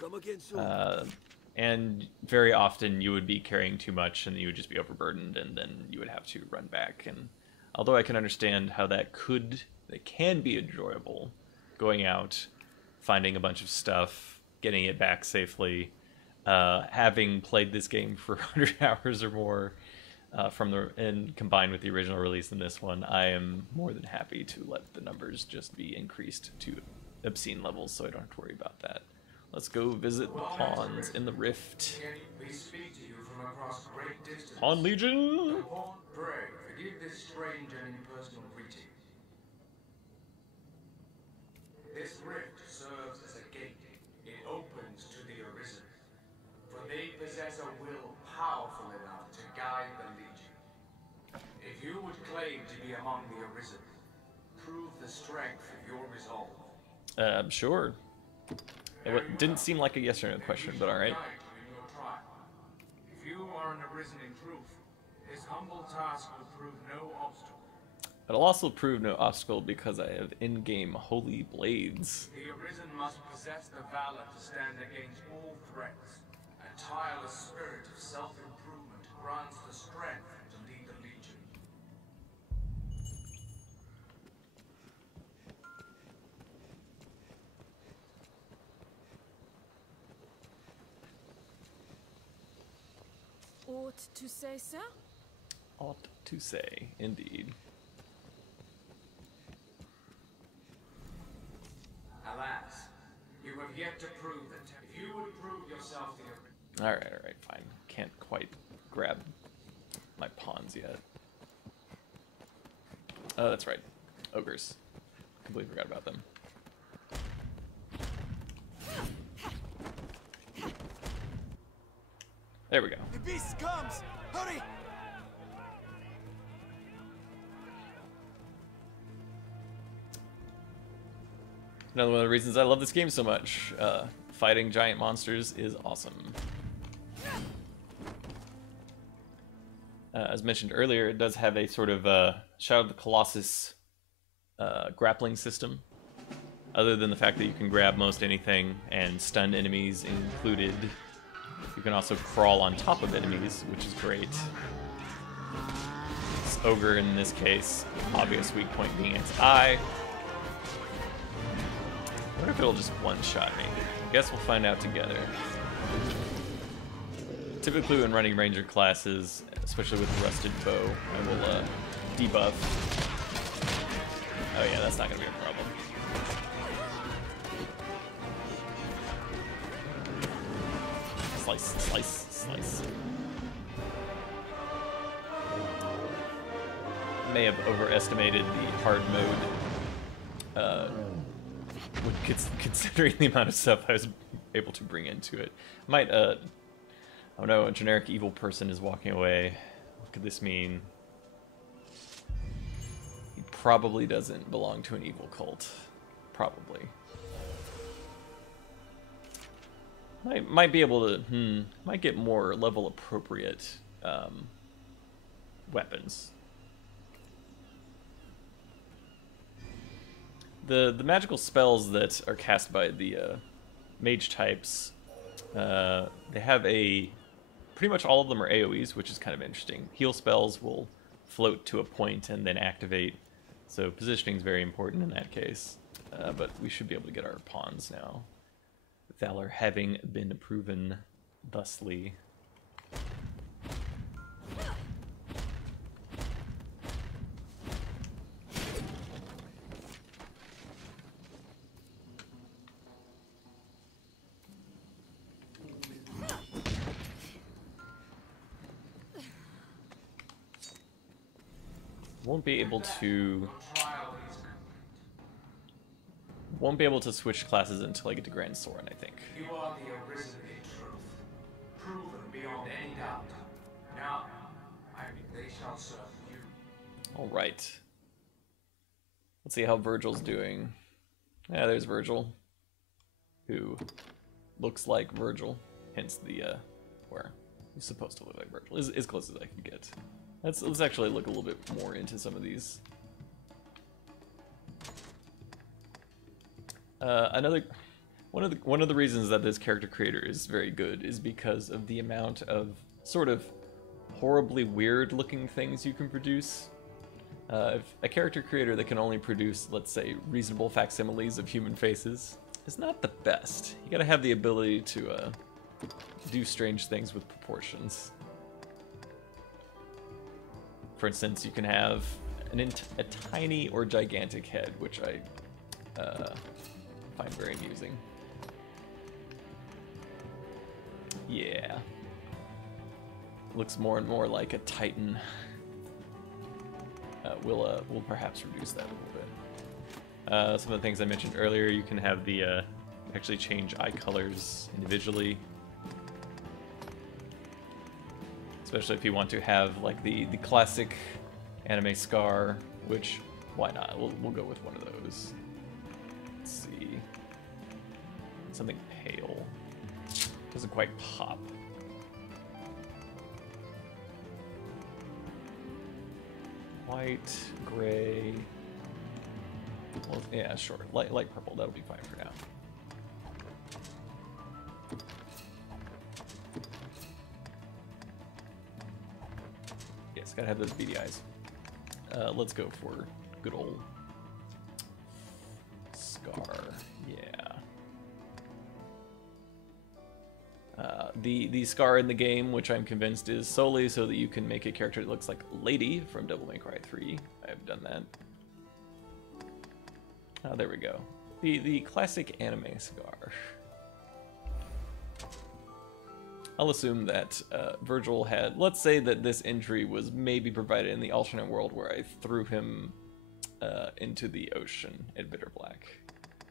Come again soon. And very often you would be carrying too much and you would just be overburdened and then you would have to run back. And although I can understand how that can be enjoyable, going out, finding a bunch of stuff, getting it back safely, having played this game for 100 hours or more, and combined with the original release in this one, I am more than happy to let the numbers just be increased to obscene levels so I don't have to worry about that. Let's go visit the pawns in the Rift. Can we speak to you from across great distance? Pawn Legion! Pawn, pray, forgive this strange and impersonal greeting. This rift serves as a gate. It opens to the Arisen. For they possess a will powerful enough to guide the Legion. If you would claim to be among the Arisen, prove the strength of your resolve. Sure. It didn't seem like a yes or no question, but alright. If you are are an Arisen in truth, his humble task will prove no obstacle. It'll also prove no obstacle because I have in-game holy blades. The Arisen must possess the valor to stand against all threats. A tireless spirit of self-improvement grants the strength to lead the Legion. Ought to say, sir? Ought to say, indeed. Alas, you have yet to prove it. If you would prove yourself the Alright, fine. Can't quite grab my pawns yet. Oh, that's right. Ogres. Completely forgot about them. There we go. The beast comes! Hurry! Another one of the reasons I love this game so much. Fighting giant monsters is awesome. As mentioned earlier, it does have a sort of Shadow of the Colossus grappling system. Other than the fact that you can grab most anything and stun enemies included, you can also crawl on top of enemies, which is great. This ogre in this case, obvious weak point being its eye. I wonder if it'll just one-shot me. I guess we'll find out together. Typically when running ranger classes, especially with the rusted bow, I will debuff. Oh yeah, that's not going to be a problem. Slice, slice, slice. May have overestimated the hard mode, considering the amount of stuff I was able to bring into it. Might, oh no, a generic evil person is walking away. What could this mean? He probably doesn't belong to an evil cult. Probably. Might be able to, might get more level appropriate weapons. The magical spells that are cast by the mage types, they have pretty much all of them are AoEs, which is kind of interesting. Heal spells will float to a point and then activate, so positioning is very important in that case. But we should be able to get our pawns now. Valor having been proven thusly. Won't be able to switch classes until I get to Grand Soren, I think. You are the Arisen in truth, proven beyond any doubt. Now, they shall serve you. All right. Let's see how Virgil's doing. Yeah, there's Virgil, who looks like Virgil, hence the where he's supposed to look like Virgil. As close as I can get. Let's actually look a little bit more into some of these. One of the reasons that this character creator is very good is because of the amount of sort of horribly weird looking things you can produce. If a character creator that can only produce, let's say, reasonable facsimiles of human faces is not the best. You gotta have the ability to do strange things with proportions. For instance, you can have a tiny or gigantic head, which I find very amusing. Yeah. Looks more and more like a Titan. We'll perhaps reduce that a little bit. Some of the things I mentioned earlier, you can have the actually change eye colors individually. Especially if you want to have like the classic anime scar, which why not? We'll go with one of those. Let's see. Something pale. Doesn't quite pop. White, gray. Well, yeah, sure. Light purple. That'll be fine for now. Yes, gotta have those beady eyes. Let's go for good old Scar. Yeah. The Scar in the game, which I'm convinced is solely so that you can make a character that looks like Lady from Devil May Cry 3. I've done that. Oh, there we go. The classic anime Scar. I'll assume that Virgil had... Let's say that this injury was maybe provided in the alternate world where I threw him into the ocean at Bitter Black.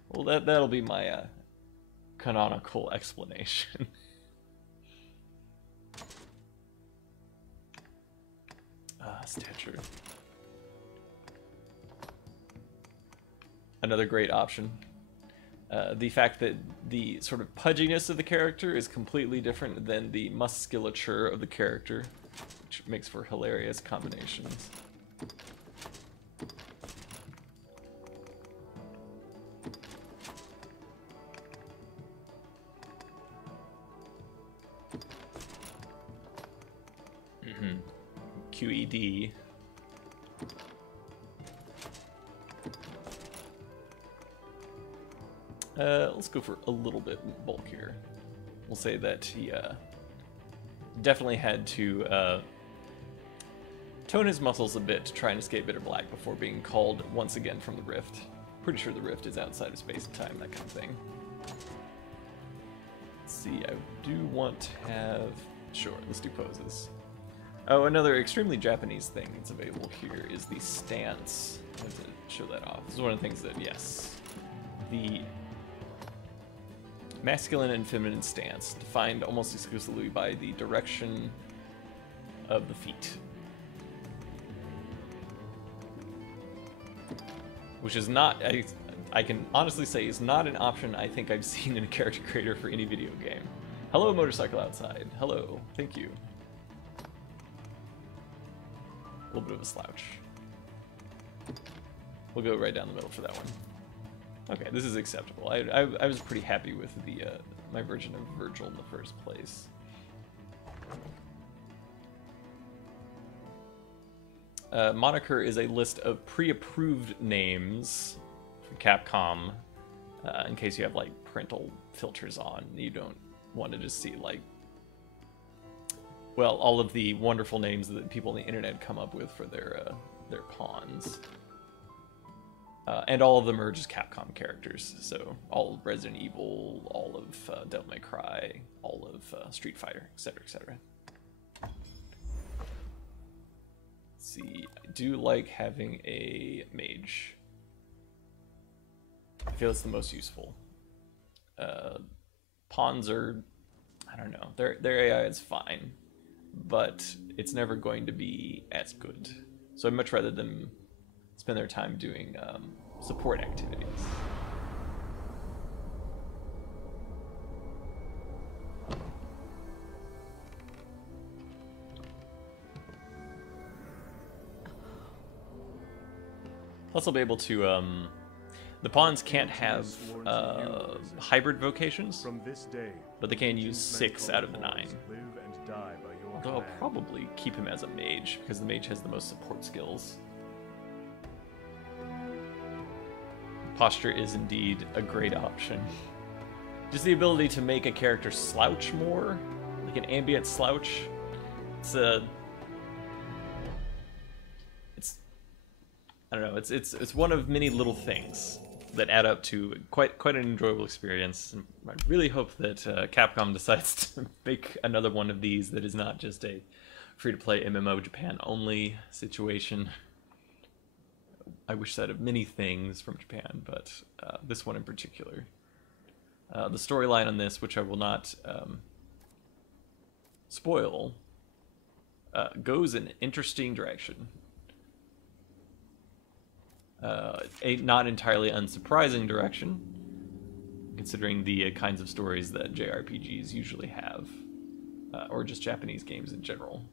Well, that'll be my canonical explanation. Stature. Another great option. The fact that the sort of pudginess of the character is completely different than the musculature of the character, which makes for hilarious combinations. QED. Let's go for a little bit bulkier. We'll say that he definitely had to tone his muscles a bit to try and escape Bitter Black before being called once again from the Rift. Pretty sure the Rift is outside of space and time, that kind of thing. Let's see, I do want to have... Sure, let's do poses. Oh, another extremely Japanese thing that's available here is the stance. I have to show that off. This is one of the things that, yes, the masculine and feminine stance, defined almost exclusively by the direction of the feet. Which is not, I can honestly say, is not an option I think I've seen in a character creator for any video game. Hello, motorcycle outside. Hello, thank you. A little bit of a slouch. We'll go right down the middle for that one. Okay, this is acceptable. I was pretty happy with the my version of Virgil in the first place. Moniker is a list of pre-approved names from Capcom, in case you have like parental filters on. You don't want to just see like, well, all of the wonderful names that people on the internet come up with for their pawns. And all of them are just Capcom characters, so all of Resident Evil, all of Devil May Cry, all of Street Fighter, etc., etc. Let's see, I do like having a mage. I feel it's the most useful. Pawns are, I don't know, their AI is fine, but it's never going to be as good. So I'd much rather them spend their time doing support activities. Plus I'll be able to, the pawns can't have hybrid vocations, but they can use 6 out of the 9. Although I'll probably keep him as a mage, because the mage has the most support skills. Posture is indeed a great option. Just the ability to make a character slouch more, like an ambient slouch. I don't know. It's one of many little things that add up to quite an enjoyable experience. And I really hope that Capcom decides to make another one of these that is not just a free-to-play MMO Japan only situation. I wish that of many things from Japan, but this one in particular. The storyline on this, which I will not spoil, goes in an interesting direction. A not entirely unsurprising direction, considering the kinds of stories that JRPGs usually have, or just Japanese games in general.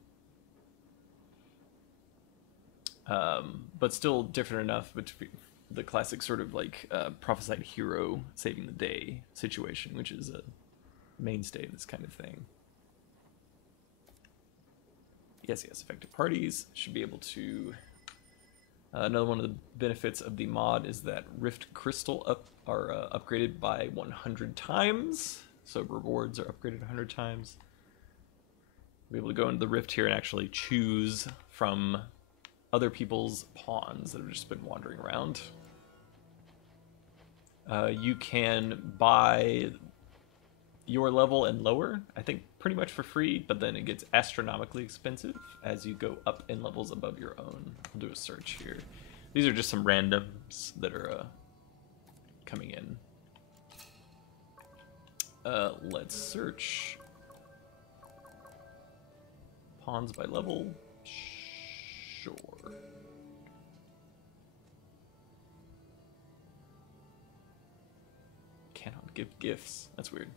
but still different enough between the classic sort of like prophesied hero saving the day situation, which is a mainstay of this kind of thing. Yes, effective parties should be able to... another one of the benefits of the mod is that Rift Crystal are upgraded by 100 times, so rewards are upgraded 100 times. We'll be able to go into the Rift here and actually choose from other people's pawns that have just been wandering around. You can buy your level and lower, I think pretty much for free, but then it gets astronomically expensive as you go up in levels above your own. I'll do a search here. These are just some randoms that are coming in. Let's search pawns by level. Sure. Cannot give gifts. That's weird.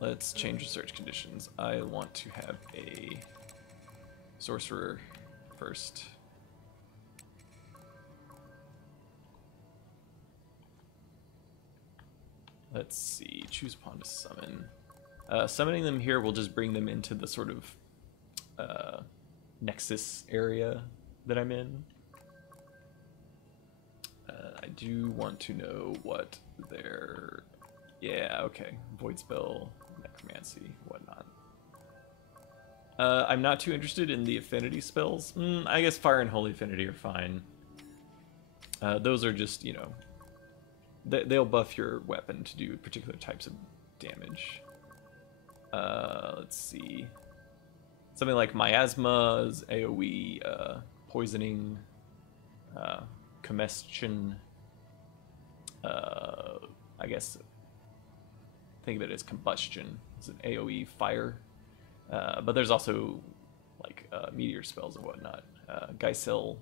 Let's change the search conditions. I want to have a sorcerer first. Let's see, choose pawn to summon. Summoning them here will just bring them into the sort of nexus area that I'm in. I do want to know what their... Yeah, okay. Void spell, necromancy, whatnot. I'm not too interested in the affinity spells. I guess fire and holy affinity are fine. Those are just, you know, they'll buff your weapon to do particular types of damage. Let's see. Something like miasma's AoE, poisoning, combustion. I guess think of it as combustion. It's an AoE fire. But there's also like meteor spells and whatnot. Geisel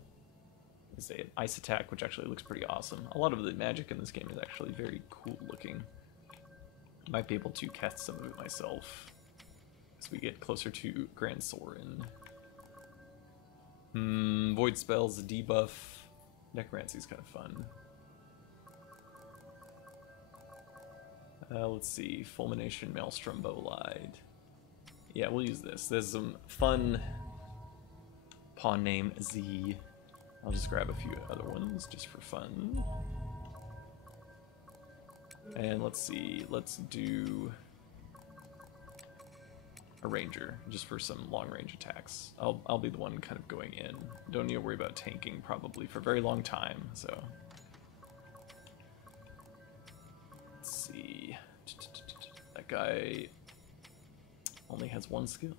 is an ice attack, which actually looks pretty awesome. A lot of the magic in this game is actually very cool looking. Might be able to cast some of it myself as we get closer to Grand Sorin. Void spells, debuff. Necromancy is kind of fun. Let's see. Fulmination, Maelstrom, Bolide. Yeah, we'll use this. There's some fun pawn name Z. I'll just grab a few other ones just for fun. And let's see. Let's do a ranger just for some long range attacks. I'll be the one kind of going in. Don't need to worry about tanking probably for a very long time. So let's see. That guy only has one skill.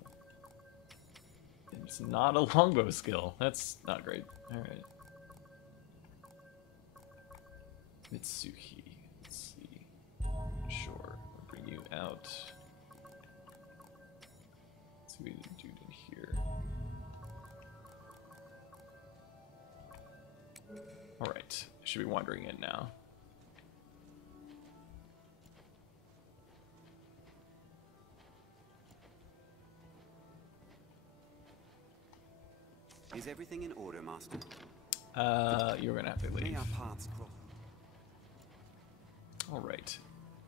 It's not a longbow skill. That's not great. Alright. Mitsuki. Let's see. Sure. I'll bring you out. Let's see what we do in here. Alright. Should be wandering in now. Is everything in order, Master? You're gonna have to leave. May our paths cross. Alright.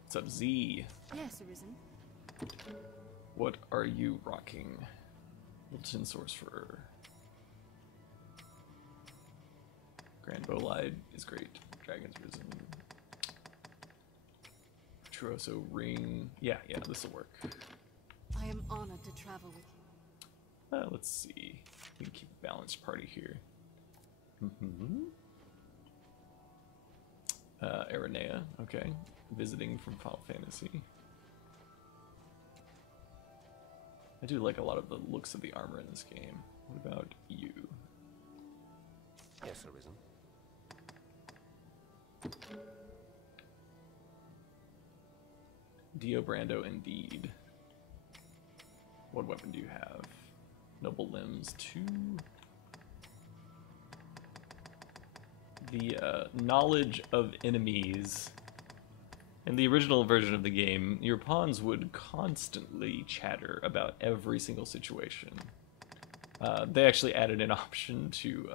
What's up, Z? Yes, Arisen. What are you rocking? Wilton Sorcerer. Grand Bolide is great. Dragon's Risen. Virtuoso Ring. Yeah, this will work. I am honored to travel with you. Let's see. We can keep a balanced party here. Aranea, okay. Visiting from Final Fantasy. I do like a lot of the looks of the armor in this game. What about you? Yes, Arisen. Dio Brando, indeed. What weapon do you have? Noble Limbs 2. The knowledge of enemies In the original version of the game, your pawns would constantly chatter about every single situation. They actually added an option to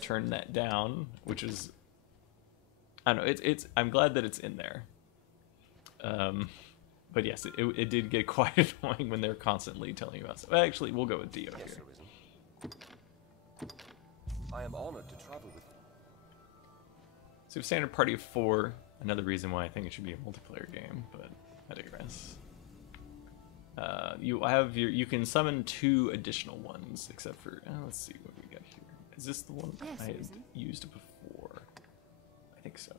turn that down, which is, I don't know, it's I'm glad that it's in there. But yes, it did get quite annoying when they're constantly telling you about stuff. Actually, we'll go with Dio Yes, here. Arisen. I am honored to travel with you. So standard party of 4. Another reason why I think it should be a multiplayer game, but I digress. You can summon 2 additional ones, except for let's see what we got here. Is this the one Yes, I had Arisen. used before? I think so.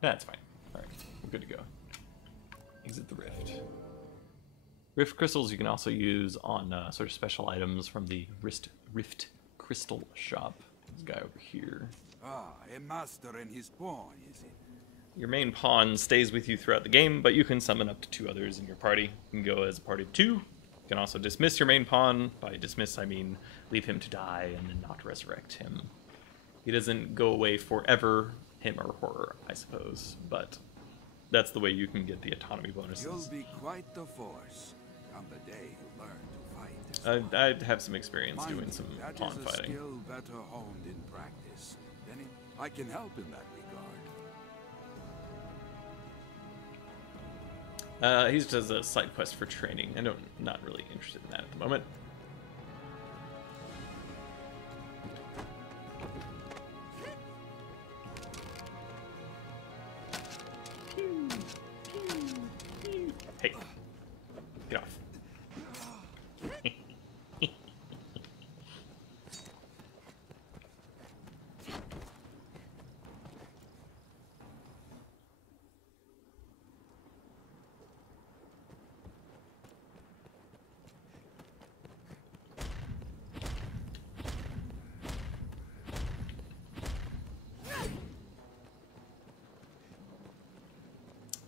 That's fine. All right, we're good to go. Exit the rift. Rift crystals you can also use on sort of special items from the Rift Crystal shop. This guy over here. Ah, a master and his pawn, is it? Your main pawn stays with you throughout the game, but you can summon up to 2 others in your party. You can go as a party of 2. You can also dismiss your main pawn. By dismiss, I mean leave him to die and then not resurrect him. He doesn't go away forever, him or her, I suppose, but that's the way you can get the autonomy bonuses. You'll be quite the force on the day you learn to fight. as one. I have some experience Mind doing you, some that pawn is a fighting. skill better honed in practice. Then I can help in that regard. He does a side quest for training. Not really interested in that at the moment. Hey, get off.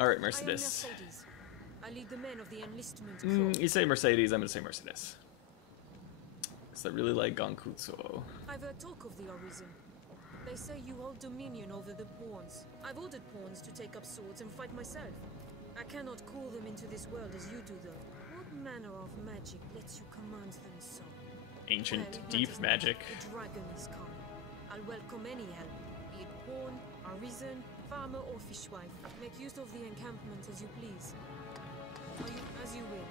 All right, Mercedes. I lead the men of the enlistment. You say Mercedes, I'm gonna say Mercedes. Because I really like Gankutsuo. I've heard talk of the Arisen. They say you hold dominion over the pawns. I've ordered pawns to take up swords and fight myself. I cannot call them into this world as you do, though. What manner of magic lets you command them so? Ancient, Well, it deep matters magic. not. The dragon is coming. I'll welcome any help, be it pawn, arisen, farmer, or fishwife. Make use of the encampment as you please. As you will.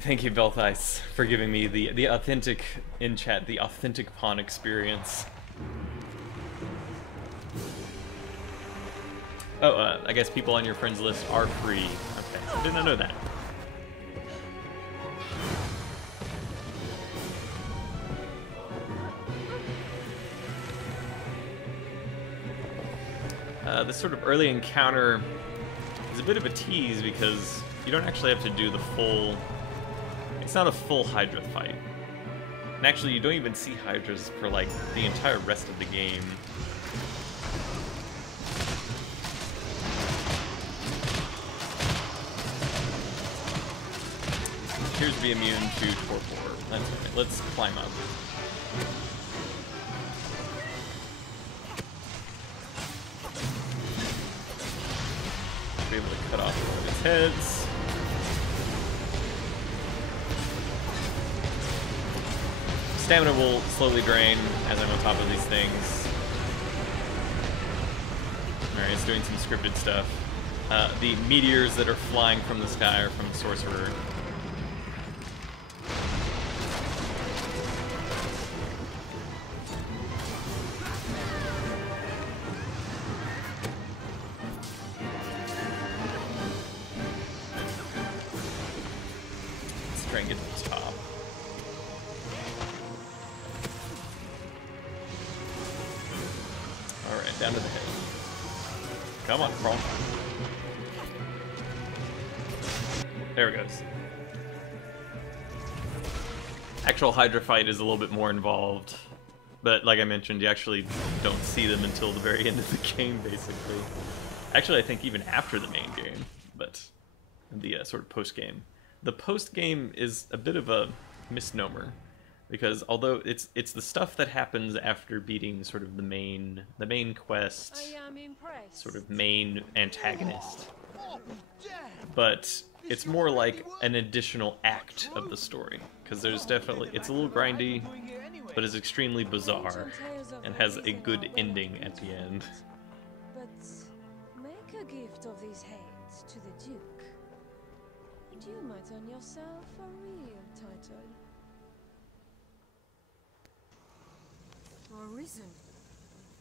Thank you, Belthice, for giving me the authentic, in chat, the authentic pawn experience. Oh, I guess people on your friends list are free. Okay, I did not know that. This sort of early encounter is a bit of a tease because you don't actually have to do the full... It's not a full Hydra fight. And actually, you don't even see Hydras for, like, the entire rest of the game. Appears to be immune to torpor. That's okay. Let's climb up. Be able to cut off one of its heads. Stamina will slowly drain as I'm on top of these things. Alright, it's doing some scripted stuff. The meteors that are flying from the sky are from the Sorcerer. Let's try and get to the top. Alright, down to the head. Come on, crawl. There it goes. Actual Hydra fight is a little bit more involved, but like I mentioned, you actually don't see them until the very end of the game, basically. Actually, I think even after the main game, but the sort of post game. The post game is a bit of a misnomer, because although it's the stuff that happens after beating sort of the main quest, I am impressed. sort of main antagonist, but it's more like an additional act of the story, because there's definitely, it's a little grindy, but is extremely bizarre and has a good ending at the end. But make a gift of these heads to the Duke, and you might earn yourself a real title. Arisen.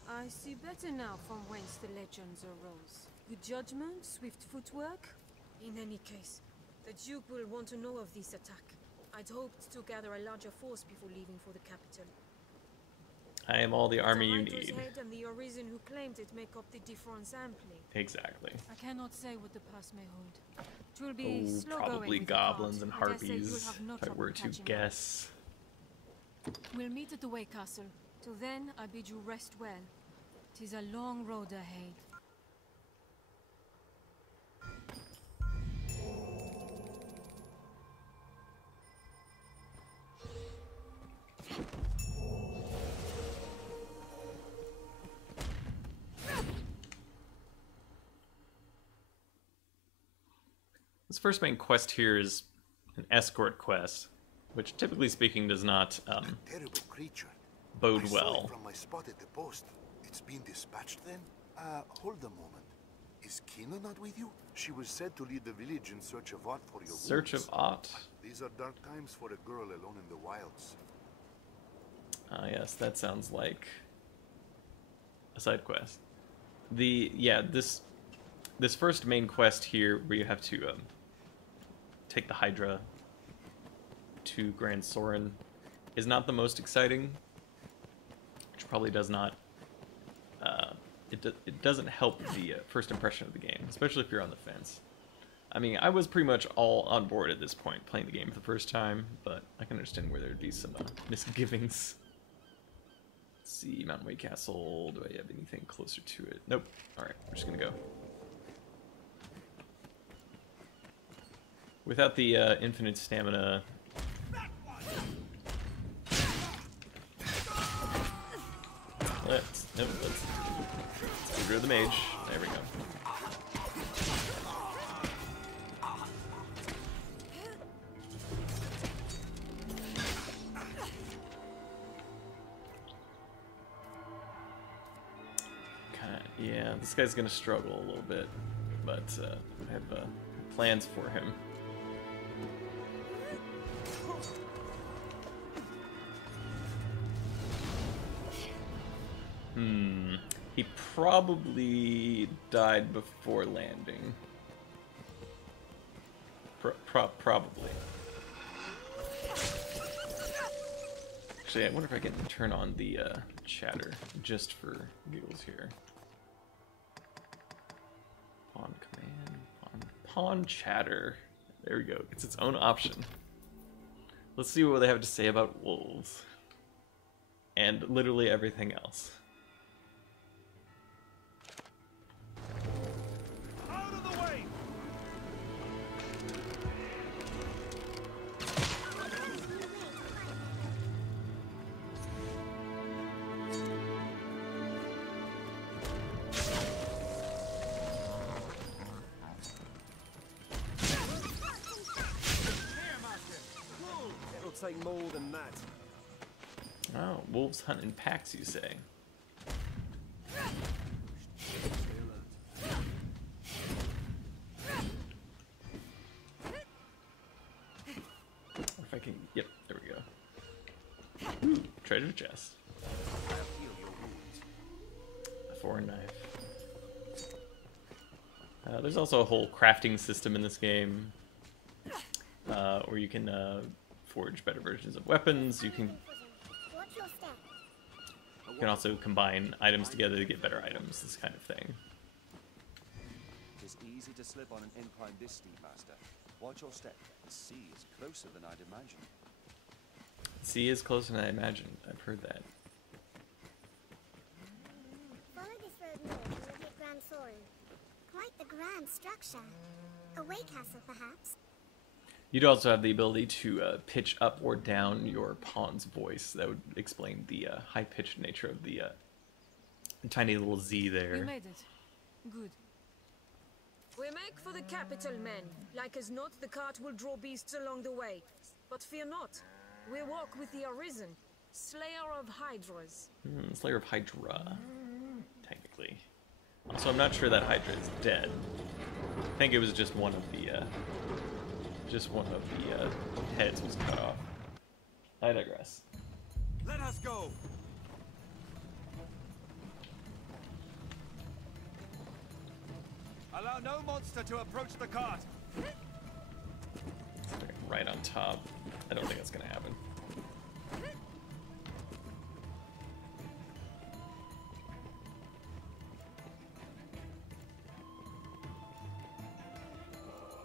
I see better now from whence the legends arose. Good judgment, swift footwork. In any case, the Duke will want to know of this attack. I'd hoped to gather a larger force before leaving for the capital. I am all the army you The Hunter's need. head and the Arisen who claimed it make up the difference amply. Exactly. I cannot say what the past may hold. It will be slow Probably going with the goblins cart, and I dare say harpies, you'll have no if I trouble were to catching up. guess. We'll meet at the Way Castle. Till then, I bid you rest well. 'Tis a long road ahead. This first main quest here is an escort quest, which typically speaking does not Terrible creature. bode I saw well. it from my spot at the post. It's been dispatched then? Hold a moment. Is Kina not with you? She was said to lead the village in search of Ot for your Search wounds. of Ot? These are dark times for a girl alone in the wilds. Ah, yes, that sounds like a side quest. This first main quest here, where you have to take the Hydra to Grand Soren, is not the most exciting, which probably does not. It doesn't help the first impression of the game, especially if you're on the fence. I mean, I was pretty much all on board at this point, playing the game for the first time, but I can understand where there'd be some misgivings. Let's see, Mountain Way Castle. Do I have anything closer to it? Nope. Alright, we're just gonna go. Without the infinite stamina. Let's get rid of the mage. There we go. Yeah, this guy's gonna struggle a little bit, but I have plans for him. He probably died before landing. Probably. Actually, I wonder if I can turn on the chatter just for giggles here. Pawn command, pawn chatter. There we go. It's its own option. Let's see what they have to say about wolves. And literally everything else. Out of the way! It'll take more than that. Oh, wolves hunt in packs, you say? If I can, yep, there we go. Ooh, treasure chest. A foreign knife. There's also a whole crafting system in this game, where you can forge better versions of weapons. You can also combine items together to get better items, this kind of thing. It's easy to slip on an incline this steep, Master. Watch your step. The sea is closer than I'd imagined. The sea is closer than I imagined. I've heard that. Follow this road north and we'll hit Grand Soren. quite the grand structure. A way castle, perhaps? You'd also have the ability to pitch up or down your pawn's voice. That would explain the high-pitched nature of the tiny little Z there. We made it. Good. We make for the capital, men. Like as not, the cart will draw beasts along the way. But fear not. We walk with the Arisen, Slayer of Hydras. Slayer of Hydra, technically. Also, I'm not sure that Hydra is dead. I think it was just one of the heads was cut off. I digress. Let us go. Allow no monster to approach the cart. Right on top. I don't think that's gonna happen.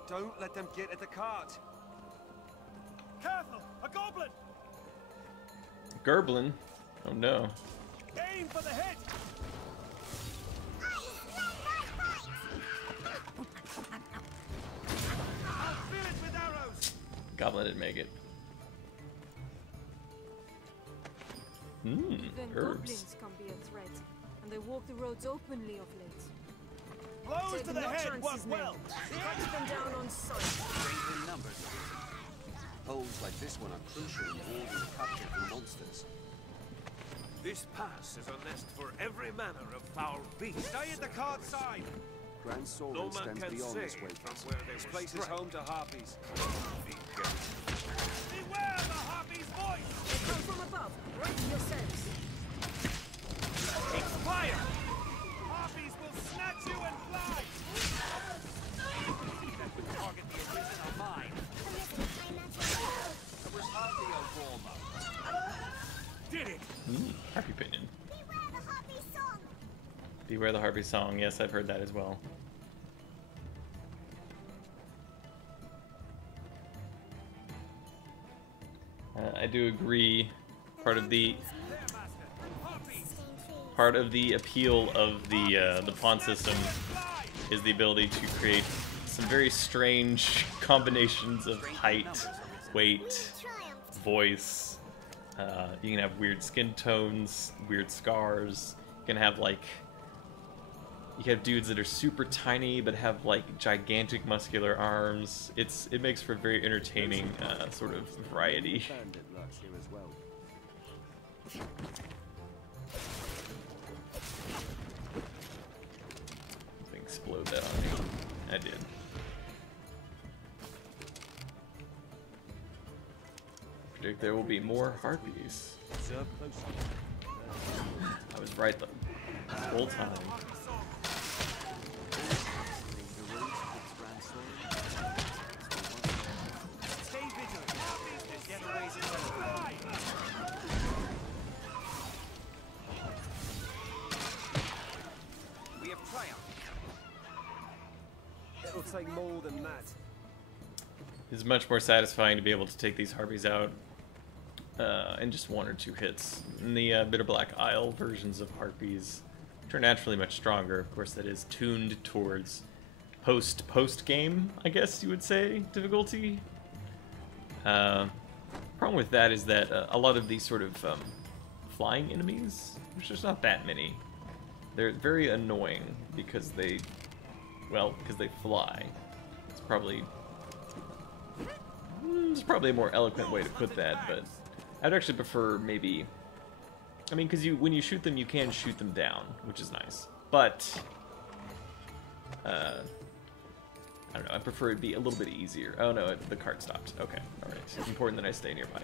Don't let them get at the cart. Careful! A goblin! Gerblin? Oh no. Aim for the head! I'll fill it with arrows! Goblin didn't make it. Even Herbs. goblins can be a threat, and they walk the roads openly of late. Blows Take to the no head chances, work men. well! Cut them down on sight. Strength in numbers. Holes like this one are crucial in warding the capture from monsters. This pass is a nest for every manner of foul beast. Stay at the cart side! Grand Sword No man extends can beyond say this way. from where they This were place is struck. home to harpies. Beware the harpy's voice! They come from above. Ready yourselves. Take fire! Harpies will snatch you and fly! See that would target the Arisen are mine. It was hardly a warm-up. Did it! Harpy Pinion. Beware the harpy song! Beware the Harpy song. Yes, I've heard that as well. I do agree. Part of the appeal of the pawn system is the ability to create some very strange combinations of height, weight, voice. You can have weird skin tones, weird scars. You can have dudes that are super tiny but have like gigantic muscular arms. It makes for very entertaining sort of variety. Bandit lurks here as well. Explode that on me. I did. Predict there will be more harpies. Observe closely. I was right the whole time. Stay vigilant. This generation will fly! We have triumphed. It'll take more than that. It's much more satisfying to be able to take these harpies out in just one or two hits. In the Bitter Black Isle versions of harpies, which are naturally much stronger, of course that is tuned towards post game, I guess you would say, difficulty. Problem with that is that a lot of these sort of flying enemies, which there's not that many, they're very annoying because they fly. It's probably a more eloquent way to put that, but I'd actually prefer maybe, I mean, because when you shoot them, you can shoot them down, which is nice, but I don't know, I prefer it be a little bit easier. Oh no, the cart stopped. Okay, alright. It's important that I stay nearby.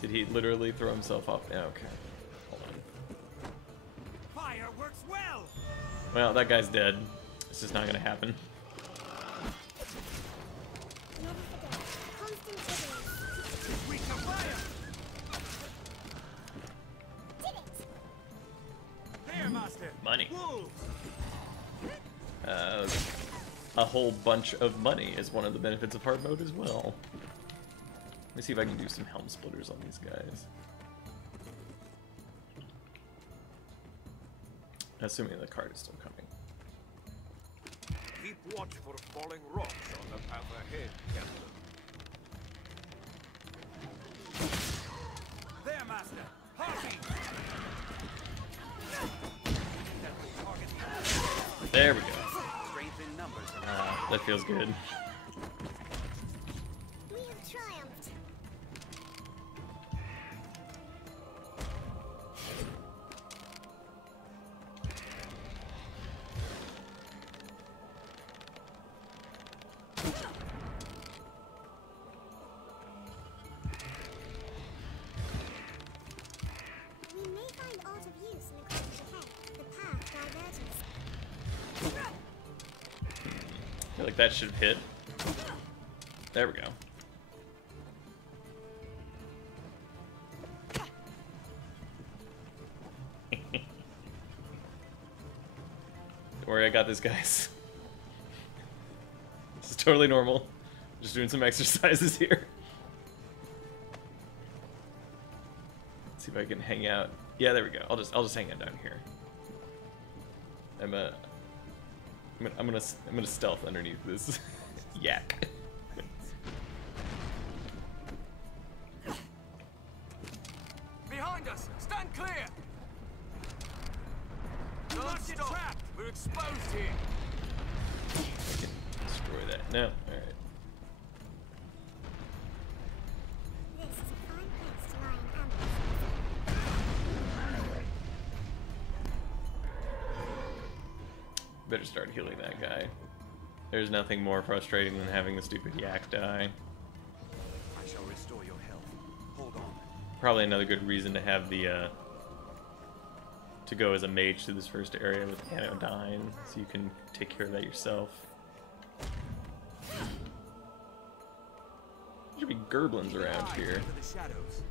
Did he literally throw himself off? Yeah, okay. Hold on. Fire works well! Well, that guy's dead. It's just not gonna happen. We can fire! There, master! Money. Wolves! A whole bunch of money is one of the benefits of hard mode as well. me see if I can do some helm splitters on these guys. Assuming the card is still coming. Keep watch for falling rocks on the path ahead, Captain. There, Master! Harvey! There we go. Strength in numbers. That feels good. We have triumphed. We may find aught of use in the cottage ahead. The path diverges. I feel like that should have hit. There we go. Don't worry, I got this, guys. This is totally normal. Just doing some exercises here. Let's see if I can hang out. Yeah, there we go. I'll just hang out down here. I'm gonna stealth underneath this yak. Behind us! Stand clear! Don't stop! Trapped. We're exposed here! Destroy that. No? Alright. This is a fine place to lie in ambush. Better start healing that guy. There's nothing more frustrating than having the stupid yak die. I shall restore your health. Hold on. Probably another good reason to have the to go as a mage through this first area with Anodyne, so you can take care of that yourself. There should be gerblins around here. The shadows.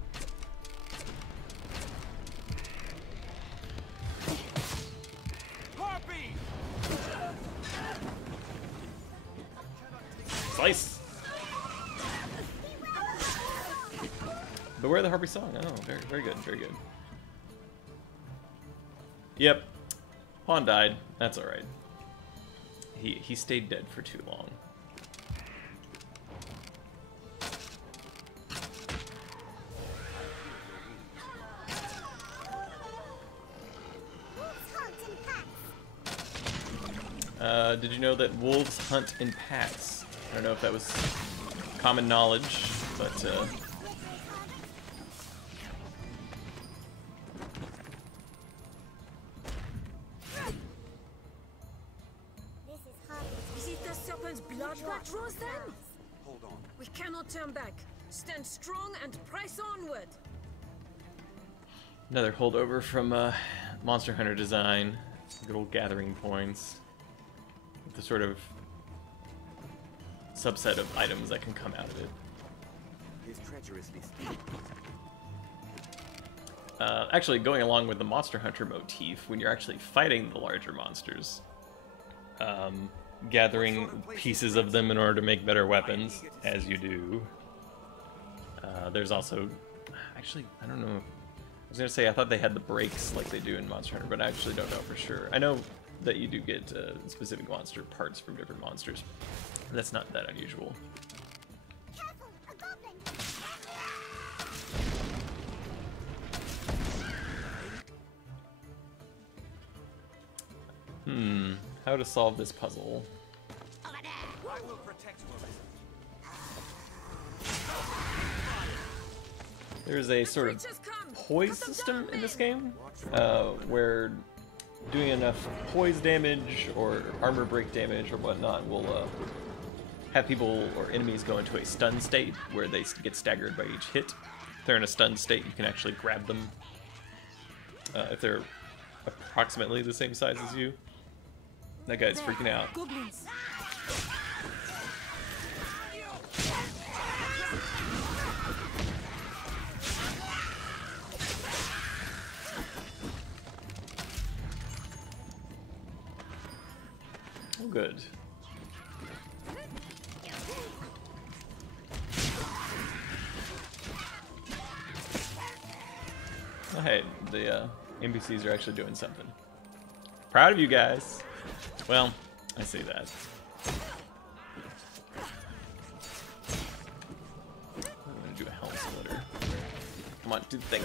Harpy! Slice! Beware the Harpy song. Oh, very, very good, very good. Yep. Pawn died. That's alright. He stayed dead for too long. Did you know that wolves hunt in packs? I don't know if that was common knowledge, but Is it the serpent's blood that draws them? Hold on. We cannot turn back. Stand strong and press onward. another holdover from Monster Hunter design. Good old gathering points. The sort of subset of items that can come out of it. He's treacherously steep. Actually, going along with the Monster Hunter motif, when you're actually fighting the larger monsters, gathering pieces of them in order to make better weapons, as you do. There's also... Actually, I don't know. I was going to say, I thought they had the breaks like they do in Monster Hunter, but I actually don't know for sure. I know that you do get specific monster parts from different monsters. That's not that unusual. Careful, a goblin! How to solve this puzzle? I will protect you. There's a sort of poise system in this game, where doing enough poise damage or armor break damage or whatnot will have people or enemies go into a stun state where they get staggered by each hit. If they're in a stun state, you can actually grab them if they're approximately the same size as you. That guy's freaking out. Goblins. Oh, good. Oh, hey, the NPCs are actually doing something. Proud of you guys. Well, I say that. I'm gonna do a helm splitter. Come on, do the thing.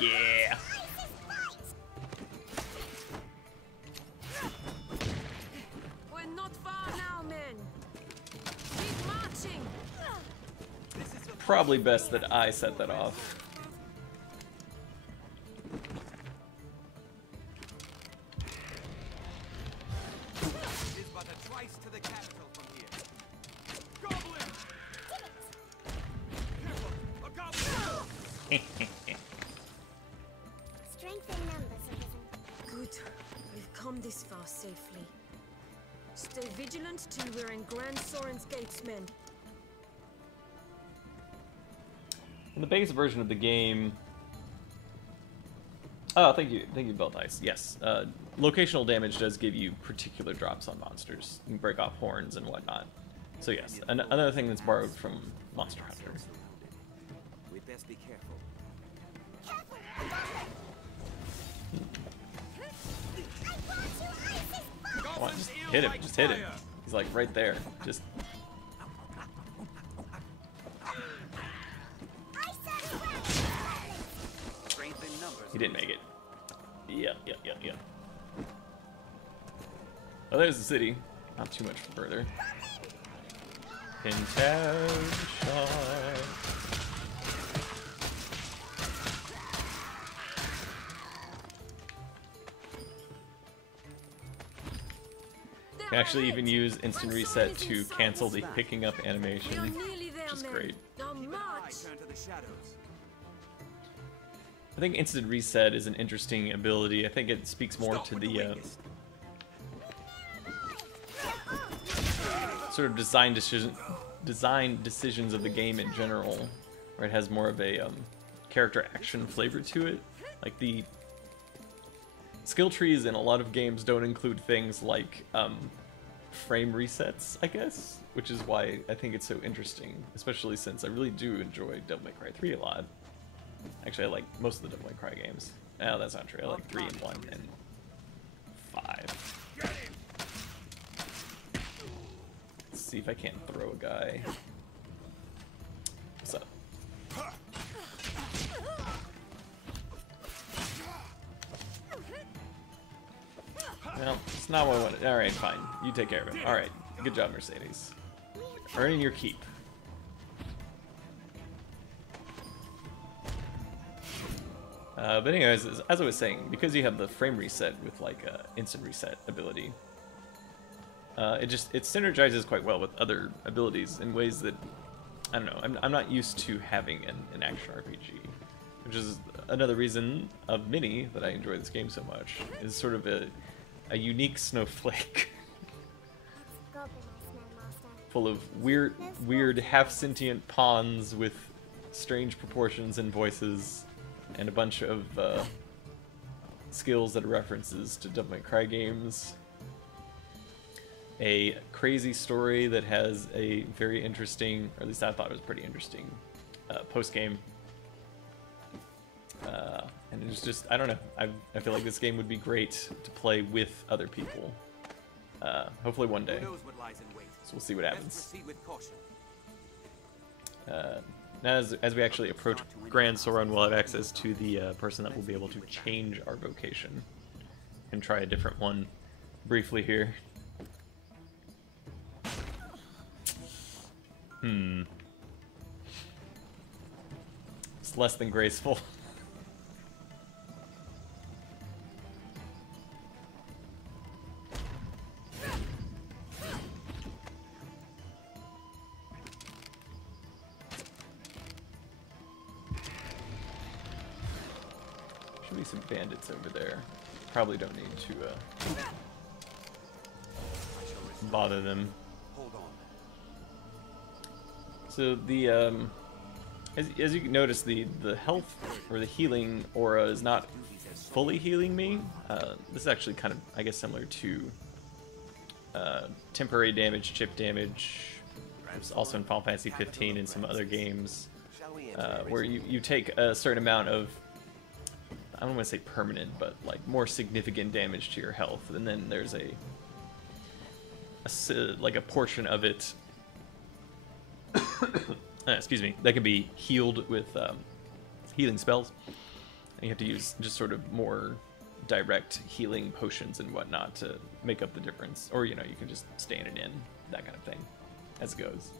Yeah. We're not far now, men. Keep marching. Probably best that I set that off. Strength in numbers, Arisen. Good. We've come this far safely. Stay vigilant till we're in Grand Soren's gates, men. In the base version of the game... Oh, thank you, Belt Ice. Yes, locational damage does give you particular drops on monsters. You can break off horns and whatnot. So yes, another thing that's borrowed from Monster Hunter. We'd best be careful. Come on, just hit him, just hit him. He's like right there. Just... He didn't make it. Yeah. Oh, there's the city. Not too much further. Pintage shot. You can actually even use instant reset to cancel the picking up animation, which is great. I think instant reset is an interesting ability. I think it speaks more to the sort of design decisions of the game in general, where it has more of a character action flavor to it. Like the skill trees in a lot of games don't include things like frame resets, I guess, which is why I think it's so interesting, especially since I really do enjoy Devil May Cry 3 a lot. Actually, I like most of the Devil May Cry games. No, that's not true. I like 3 and 1 and 5. Let's see if I can't throw a guy. What's up? Well, it's not what I wanted. Alright, fine. You take care of it. Alright. Good job, Mercedes. Earning your keep. But anyways, as I was saying, because you have the frame reset with like a instant reset ability, it synergizes quite well with other abilities in ways that, I don't know, I'm not used to having an action RPG, which is another reason of many that I enjoy this game so much. Is sort of a unique snowflake full of weird half-sentient pawns with strange proportions and voices, and a bunch of skills that are references to Devil May Cry games. A crazy story that has a very interesting, or at least I thought it was pretty interesting, post-game. And it's just, I don't know, I feel like this game would be great to play with other people. Hopefully one day. So we'll see what happens. Now, as we actually approach Grand Soren, we'll have access to the person that will be able to change our vocation. And try a different one briefly here. It's less than graceful. Should be some bandits over there. Probably don't need to bother them. So the as you can notice, the health or the healing aura is not fully healing me. This is actually kind of, I guess, similar to temporary damage, chip damage. It's also in Final Fantasy 15 and some other games, where you take a certain amount of I don't want to say permanent, but like more significant damage to your health, and then there's like a portion of it, excuse me, that can be healed with healing spells. And you have to use just sort of more direct healing potions and whatnot to make up the difference, or you know, you can just stand it in, that kind of thing, as it goes.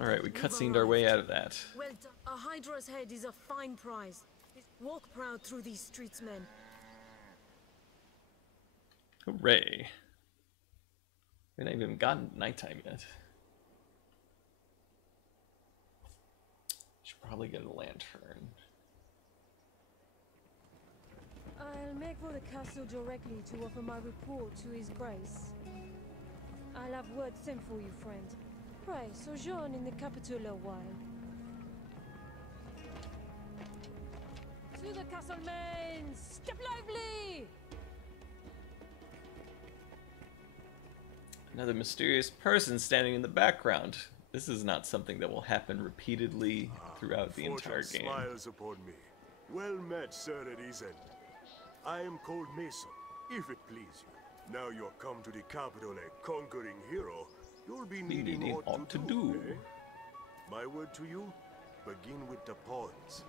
Alright, we cutscened our way out of that. Well done. A Hydra's head is a fine prize. Walk proud through these streets, men. Hooray. We haven't even gotten nighttime yet. Should probably get a lantern. I'll make for the castle directly to offer my report to His Grace. I'll have word sent for you, friend. Pray, sojourn in the capital a while. To the castle, men! Step lively! Another mysterious person standing in the background. This is not something that will happen repeatedly throughout the entire game. Smiles upon me. Well met, Sir Arisen. I am called Mason, if it please you. Now you're come to the capital a conquering hero, you'll be needing ought to do. Eh? My word to you, begin with the pawns.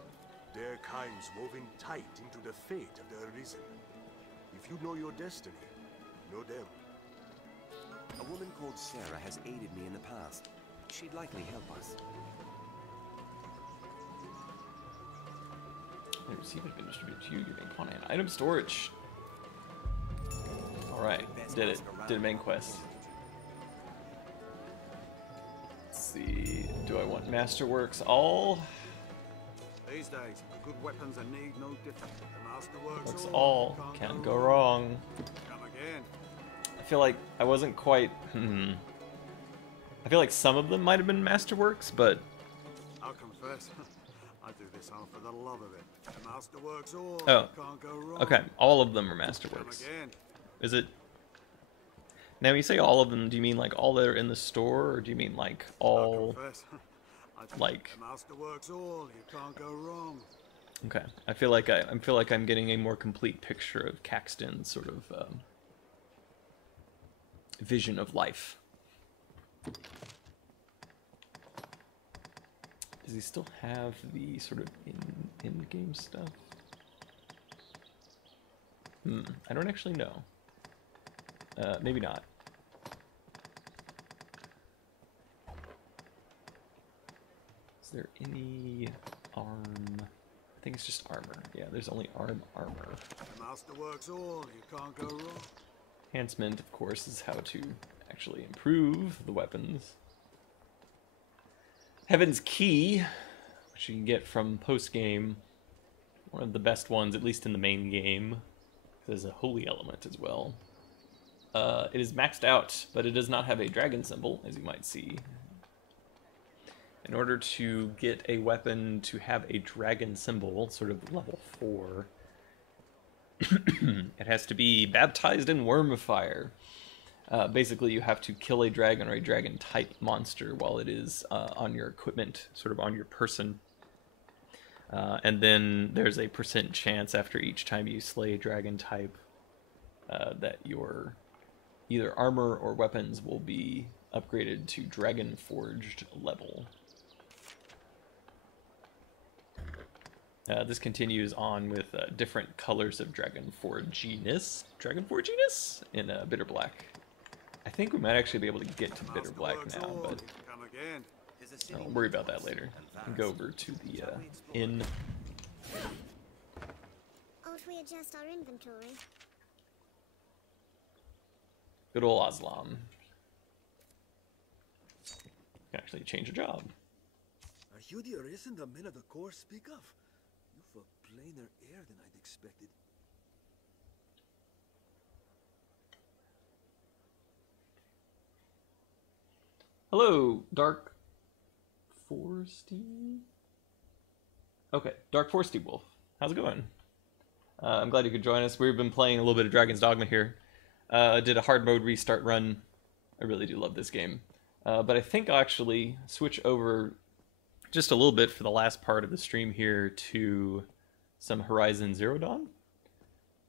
Their kinds woven tight into the fate of the Arisen. If you know your destiny, know them. A woman called Sarah has aided me in the past. She'd likely help us. Receive it, been distributed to you, giving Conan item storage. Alright, did it. Did a main quest. Let's see, do I want Masterworks all? These days, good weapons are need no different. The Masterworks Works all, can't go wrong. Come again. I feel like I wasn't quite, I feel like some of them might have been Masterworks, but... I'll confess, I do this all for the love of it. The Masterworks all, oh, can't go wrong. okay, all of them are Masterworks. Is it... Now, when you say all of them, do you mean like all that are in the store, or do you mean like all... like... The Masterworks all, you can't go wrong. Okay, I feel like I'm getting a more complete picture of Caxton's sort of vision of life. Does he still have the sort of in-game stuff? I don't actually know. Maybe not. Is there any arm? I think it's just armor. Yeah, there's only armor. The Masterworks all, you can't go wrong. Enhancement, of course, is how to actually improve the weapons. Heaven's Key, which you can get from post-game. One of the best ones, at least in the main game. There's a holy element as well. It is maxed out, but it does not have a dragon symbol, as you might see. In order to get a weapon to have a dragon symbol, sort of level 4, it has to be baptized in Wormfire. Basically, you have to kill a dragon or a dragon-type monster while it is on your equipment, sort of on your person. And then there's a % chance after each time you slay a dragon-type that your either armor or weapons will be upgraded to Dragon-Forged level. This continues on with different colors of Dragon-Forginess in Bitter Black. I think we might actually be able to get to Bitter Black now, but I'll worry about that later. And go over to the inn. Ought we adjust our inventory? Good old Oslam. Can actually change a job. Are you the Arisen the men of the Corps speak of? You've a plainer air than I'd expected. Hello, Dark Forsty? Okay, Dark Forsty Wolf. How's it going? I'm glad you could join us. We've been playing a little bit of Dragon's Dogma here. Did a hard mode restart run. I really do love this game. But I think I'll actually switch over just a little bit for the last part of the stream here to some Horizon Zero Dawn.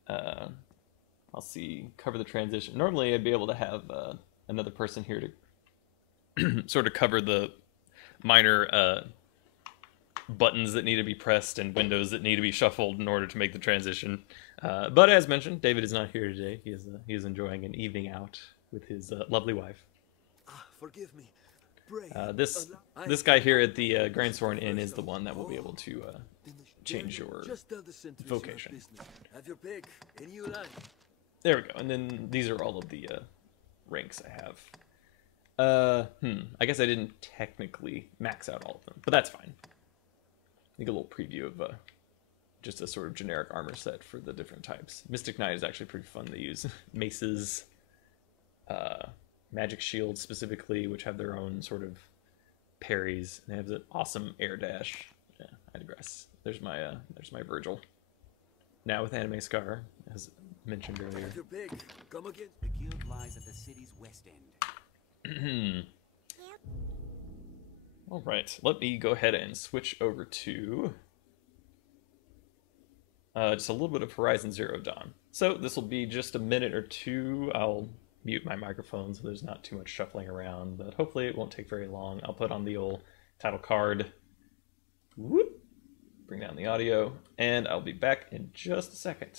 I'll cover the transition. Normally I'd be able to have another person here to sort of cover the minor buttons that need to be pressed and windows that need to be shuffled in order to make the transition. But as mentioned, David is not here today. He is enjoying an evening out with his lovely wife. Forgive me. This guy here at the Grandthorn Inn is the one that will be able to change your vocation. Have your pick. Any you like. There we go. And then these are all of the ranks I have. I guess I didn't technically max out all of them, but that's fine. I think a little preview of just a sort of generic armor set for the different types. Mystic Knight is actually pretty fun to use. Maces, magic shields specifically, which have their own sort of parries. They have an awesome air dash. Yeah, I digress. There's my Virgil. Now with anime scar, as mentioned earlier. Have your pick. Come again. The guild lies at the city's west end. All right, let me go ahead and switch over to just a little bit of Horizon Zero Dawn. So this will be just a minute or two. I'll mute my microphone so there's not too much shuffling around, but hopefully it won't take very long. I'll put on the old title card. Whoop. Bring down the audio, and I'll be back in just a second.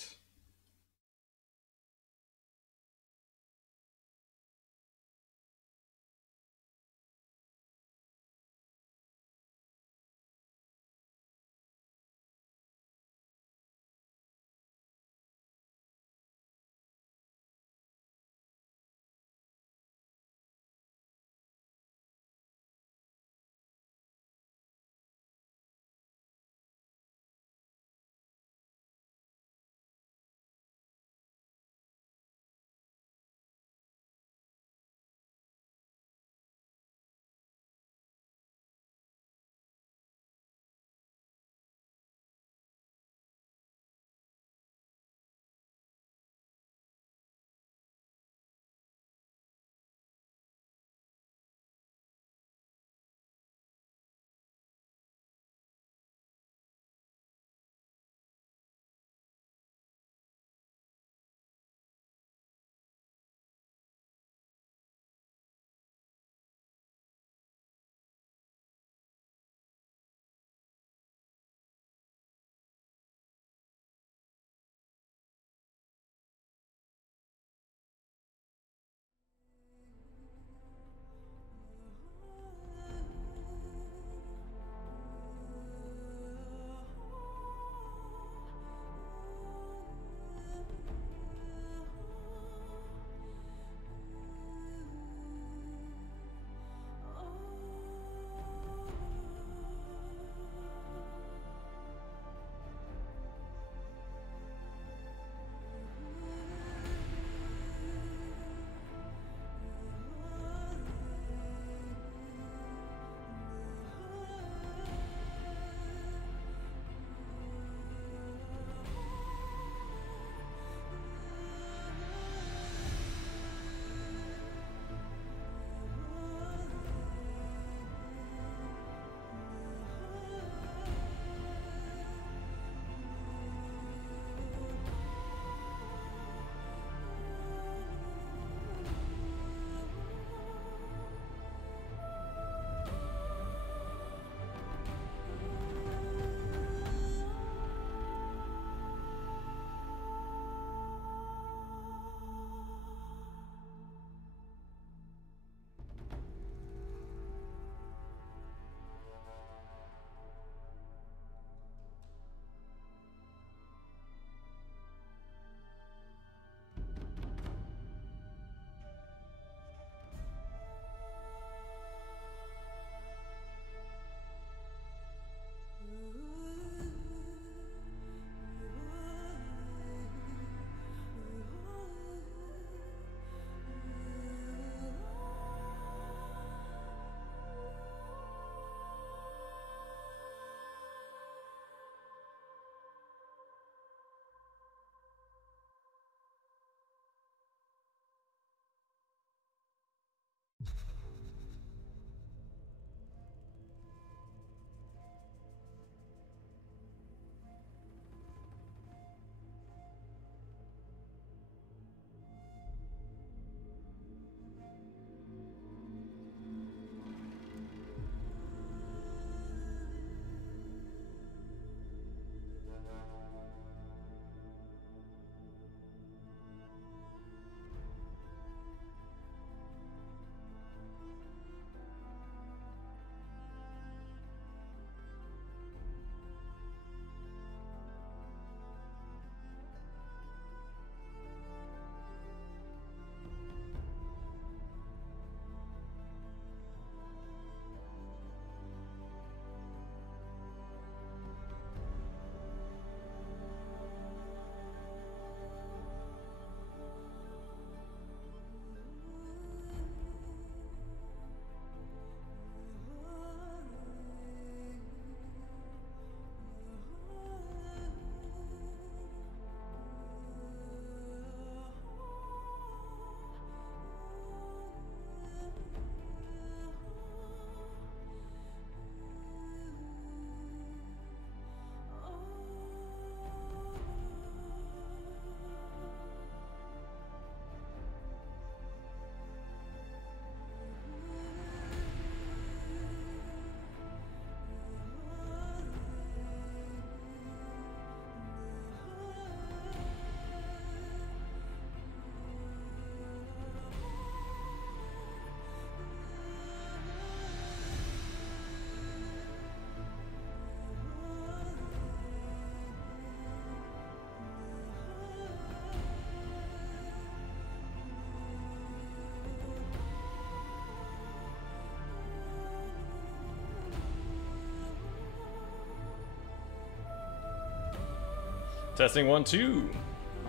Testing 1, 2.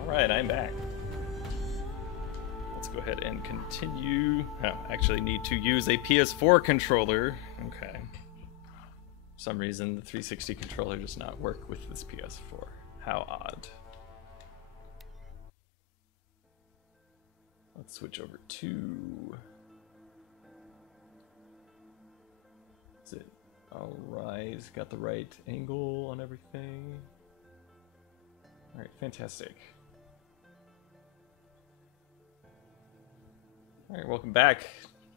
Alright, I'm back. Let's go ahead and continue. Oh, actually need to use a PS4 controller. Okay. For some reason, the 360 controller does not work with this PS4. How odd. Let's switch over to... Is it alright? Got the right angle on everything. Alright, fantastic. Alright, welcome back.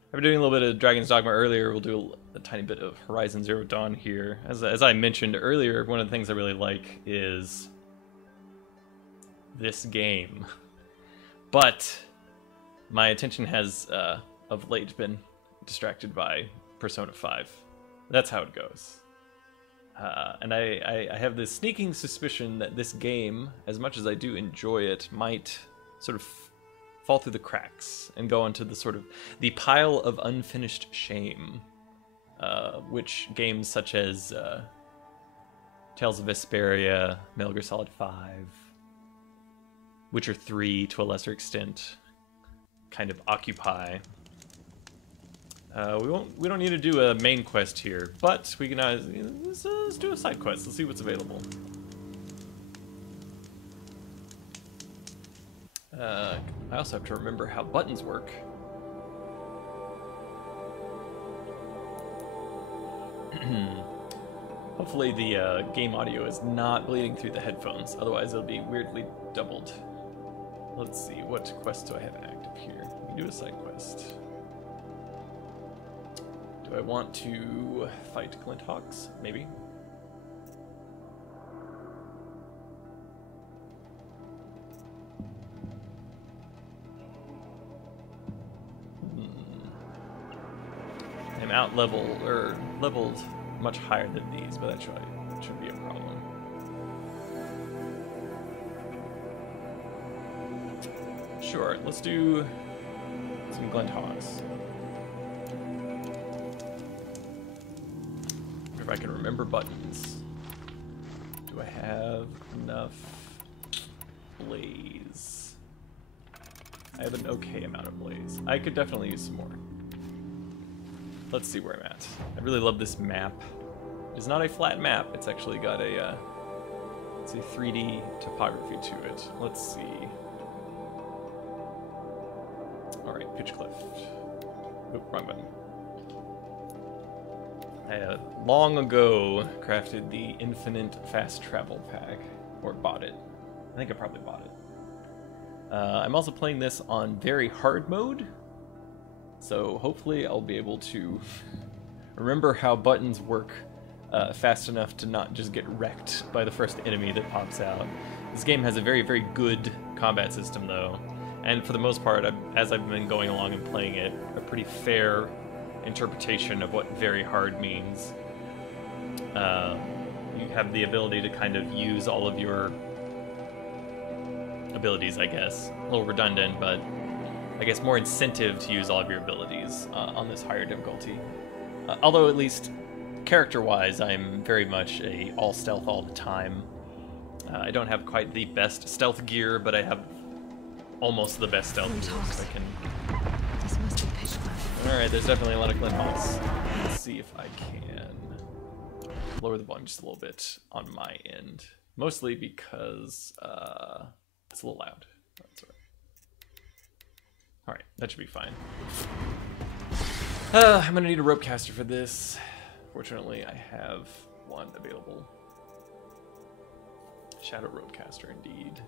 I've been doing a little bit of Dragon's Dogma earlier. We'll do a tiny bit of Horizon Zero Dawn here. As I mentioned earlier, one of the things I really like is this game. But my attention has, of late, been distracted by Persona 5. That's how it goes. And I have this sneaking suspicion that this game, as much as I do enjoy it, might sort of fall through the cracks and go into the sort of the pile of unfinished shame, which games such as Tales of Vesperia, Metal Gear Solid 5, Witcher 3 to a lesser extent, kind of occupy. We don't need to do a main quest here, but we can let's do a side quest. Let's see what's available. I also have to remember how buttons work. Hopefully the game audio is not bleeding through the headphones, otherwise it'll be weirdly doubled. Let's see, what quest do I have active here? We can do a side quest. Do I want to fight Glint Hawks? Maybe. I'm out leveled, or leveled much higher than these, but that should be a problem. Sure, let's do some Glint Hawks. If I can remember buttons. Do I have enough blaze? I have an okay amount of blaze. I could definitely use some more. Let's see where I'm at. I really love this map. It's not a flat map. It's actually got a, it's a 3D topography to it. Let's see. All right, Pitch Cliff. Oh, wrong button. I long ago crafted the Infinite Fast Travel Pack, or bought it. I think I probably bought it. I'm also playing this on very hard mode, so hopefully I'll be able to remember how buttons work fast enough to not just get wrecked by the first enemy that pops out. This game has a very, very good combat system though, and for the most part, as I've been going along and playing it, a pretty fair interpretation of what very hard means. You have the ability to kind of use all of your abilities, I guess. A little redundant, but I guess more incentive to use all of your abilities on this higher difficulty. Although at least character-wise, I'm very much a all stealth all the time. I don't have quite the best stealth gear, but I have almost the best stealth gear. So I can... This must be Pitch Cliff. Alright, there's definitely a lot of Glint Hawks. Let's see if I can lower the volume just a little bit on my end. Mostly because it's a little loud. That's all right. Alright, that should be fine. I'm gonna need a rope caster for this. Fortunately, I have one available. Shadow rope caster, indeed.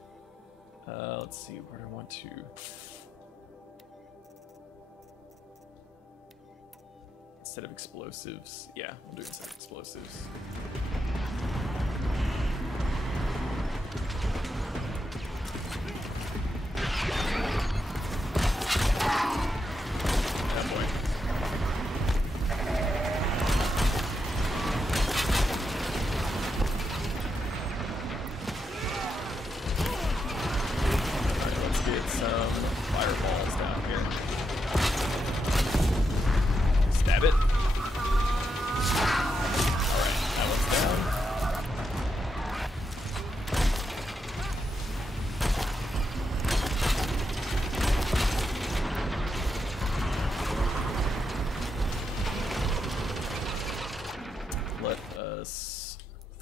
Let's see where I want to. Instead of explosives, yeah, we'll do instead of explosives. Stab it. Alright, that one's down.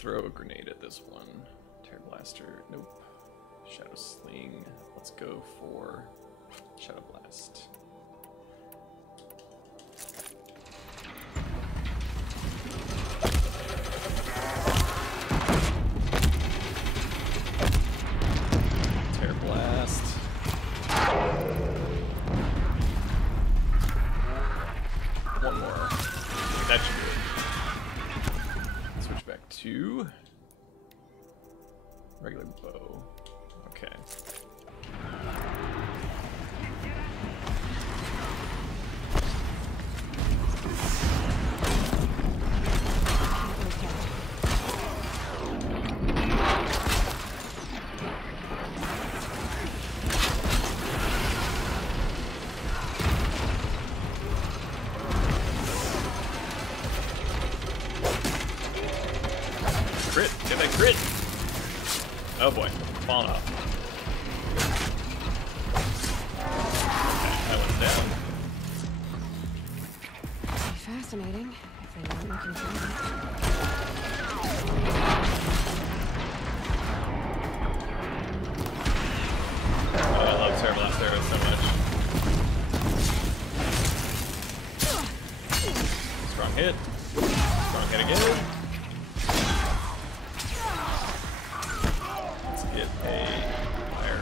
throw a grenade at this one. Tear Blaster, nope. Shadow Sling, let's go for Shadow Blast. Tear Blast. One more. That should do it. Switch back to regular bow. Okay. Crit! Get that crit! Oh boy, falling off. Okay, that one's down. Fascinating, if they weren't looking for me. Oh, I love Tear Blast arrows so much. Strong hit. Strong hit again. Let's get a fire.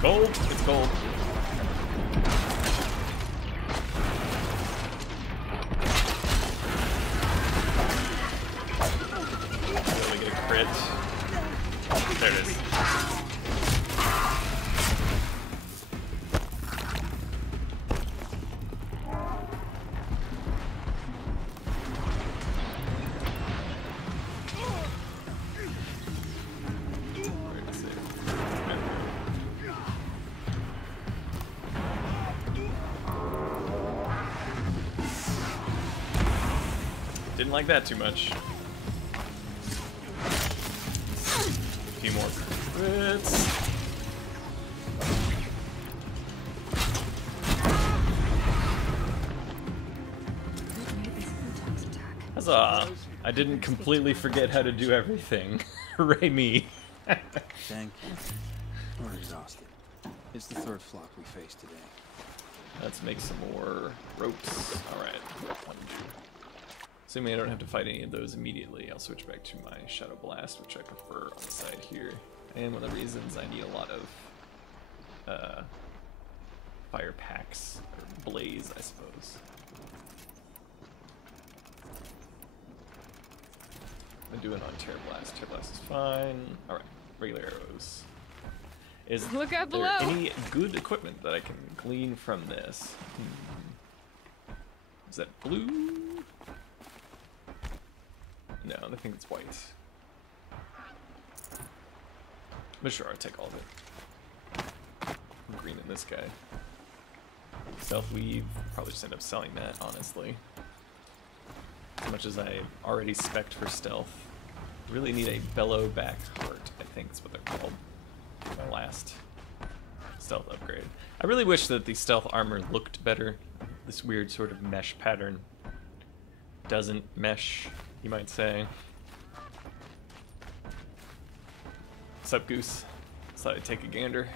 Cold? It's cold. Really get a crit. There it is. Didn't like that too much. A few more crits. Huzzah! I didn't completely forget how to do everything. Hooray me. Thank you. We're exhausted. It's the third flock we faced today. Let's make some more ropes. Alright. Assuming I don't have to fight any of those immediately, I'll switch back to my Shadow Blast, which I prefer on the side here. And one of the reasons I need a lot of fire packs, or blaze, I suppose. I'm doing on Tear Blast. Tear Blast is fine. Alright, regular arrows. Is Look out there below. any good equipment that I can glean from this? Is that blue? No, I think it's white. But sure, I'll take all of it. Green in this guy. Stealth Weave, probably just end up selling that, honestly. As much as I already spec'd for stealth. Really need a bellow back heart, I think is what they're called. My last stealth upgrade. I really wish that the stealth armor looked better. This weird sort of mesh pattern doesn't mesh, you might say. What's up, Goose? Thought I'd take a gander.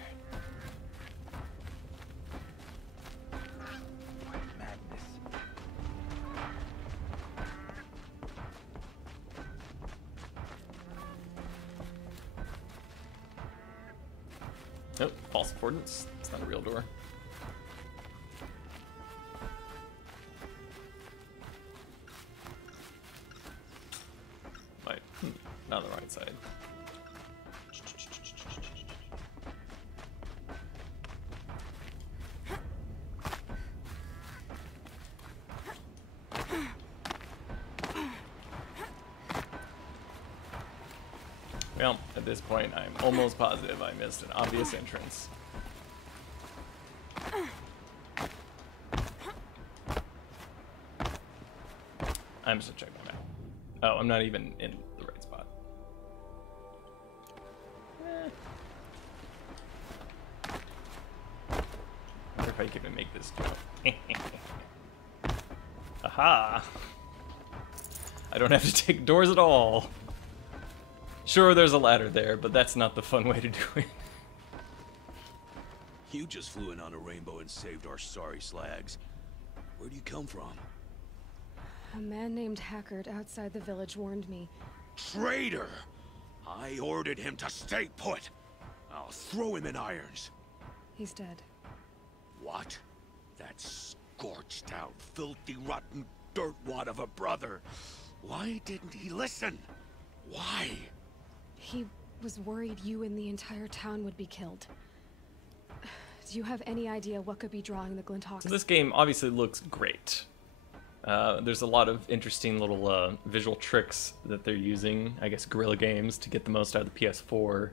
Nope, false affordance. It's not a real door. Right, not on the right side. Well, at this point, I'm almost positive I missed an obvious entrance. I'm just checking that out. Oh, I'm not even in the right spot. I wonder if I can even make discount. Aha! I don't have to take doors at all. Sure, there's a ladder there, but that's not the fun way to do it. You just flew in on a rainbow and saved our sorry slags. Where do you come from? A man named Hackard outside the village warned me. Traitor! I ordered him to stay put. I'll throw him in irons. He's dead. What? That scorched out, filthy, rotten dirtwad of a brother. Why didn't he listen? Why? He was worried you and the entire town would be killed. Do you have any idea what could be drawing the Glinthawks? So this game obviously looks great. There's a lot of interesting little visual tricks that they're using, I guess Guerrilla Games, to get the most out of the PS4.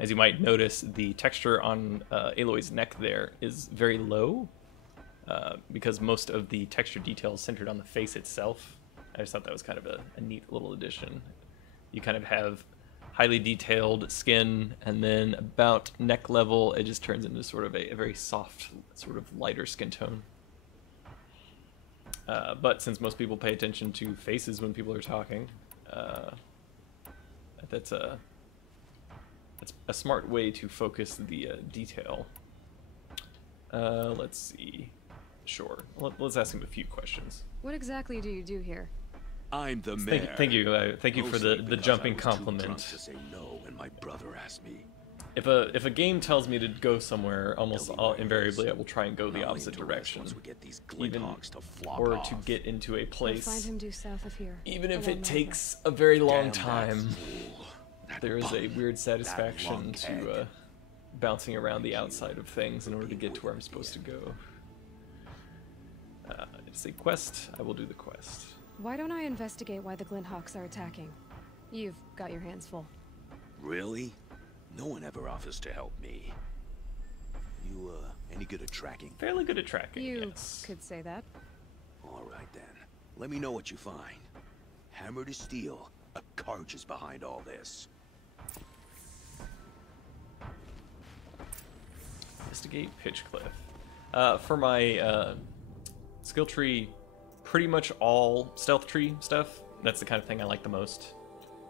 As you might notice, the texture on Aloy's neck there is very low, because most of the texture detail is centered on the face itself. I just thought that was kind of a neat little addition. You kind of have highly detailed skin, and then about neck level, it just turns into sort of a very soft, sort of lighter skin tone. But since most people pay attention to faces when people are talking, that's a smart way to focus the detail. Let's see. Sure. Let's ask him a few questions. What exactly do you do here? I'm the mayor. Thank you for the jumping compliment. To say no when my brother asked me. If a game tells me to go somewhere, almost invariably I will try and go the opposite direction, or to get into a place. We'll find him due south of here. Even if it takes a very long time, there is a weird satisfaction to bouncing around the outside of things in order to get to where I'm supposed to go. It's a quest. I will do the quest. Why don't I investigate why the Glinthawks are attacking? You've got your hands full. Really? No one ever offers to help me. You, any good at tracking? Fairly good at tracking, You yes. could say that. All right, then. Let me know what you find. Hammer to steel. A Karch is behind all this. Investigate Pitchcliff. For my skill tree, pretty much all stealth tree stuff. That's the kind of thing I like the most.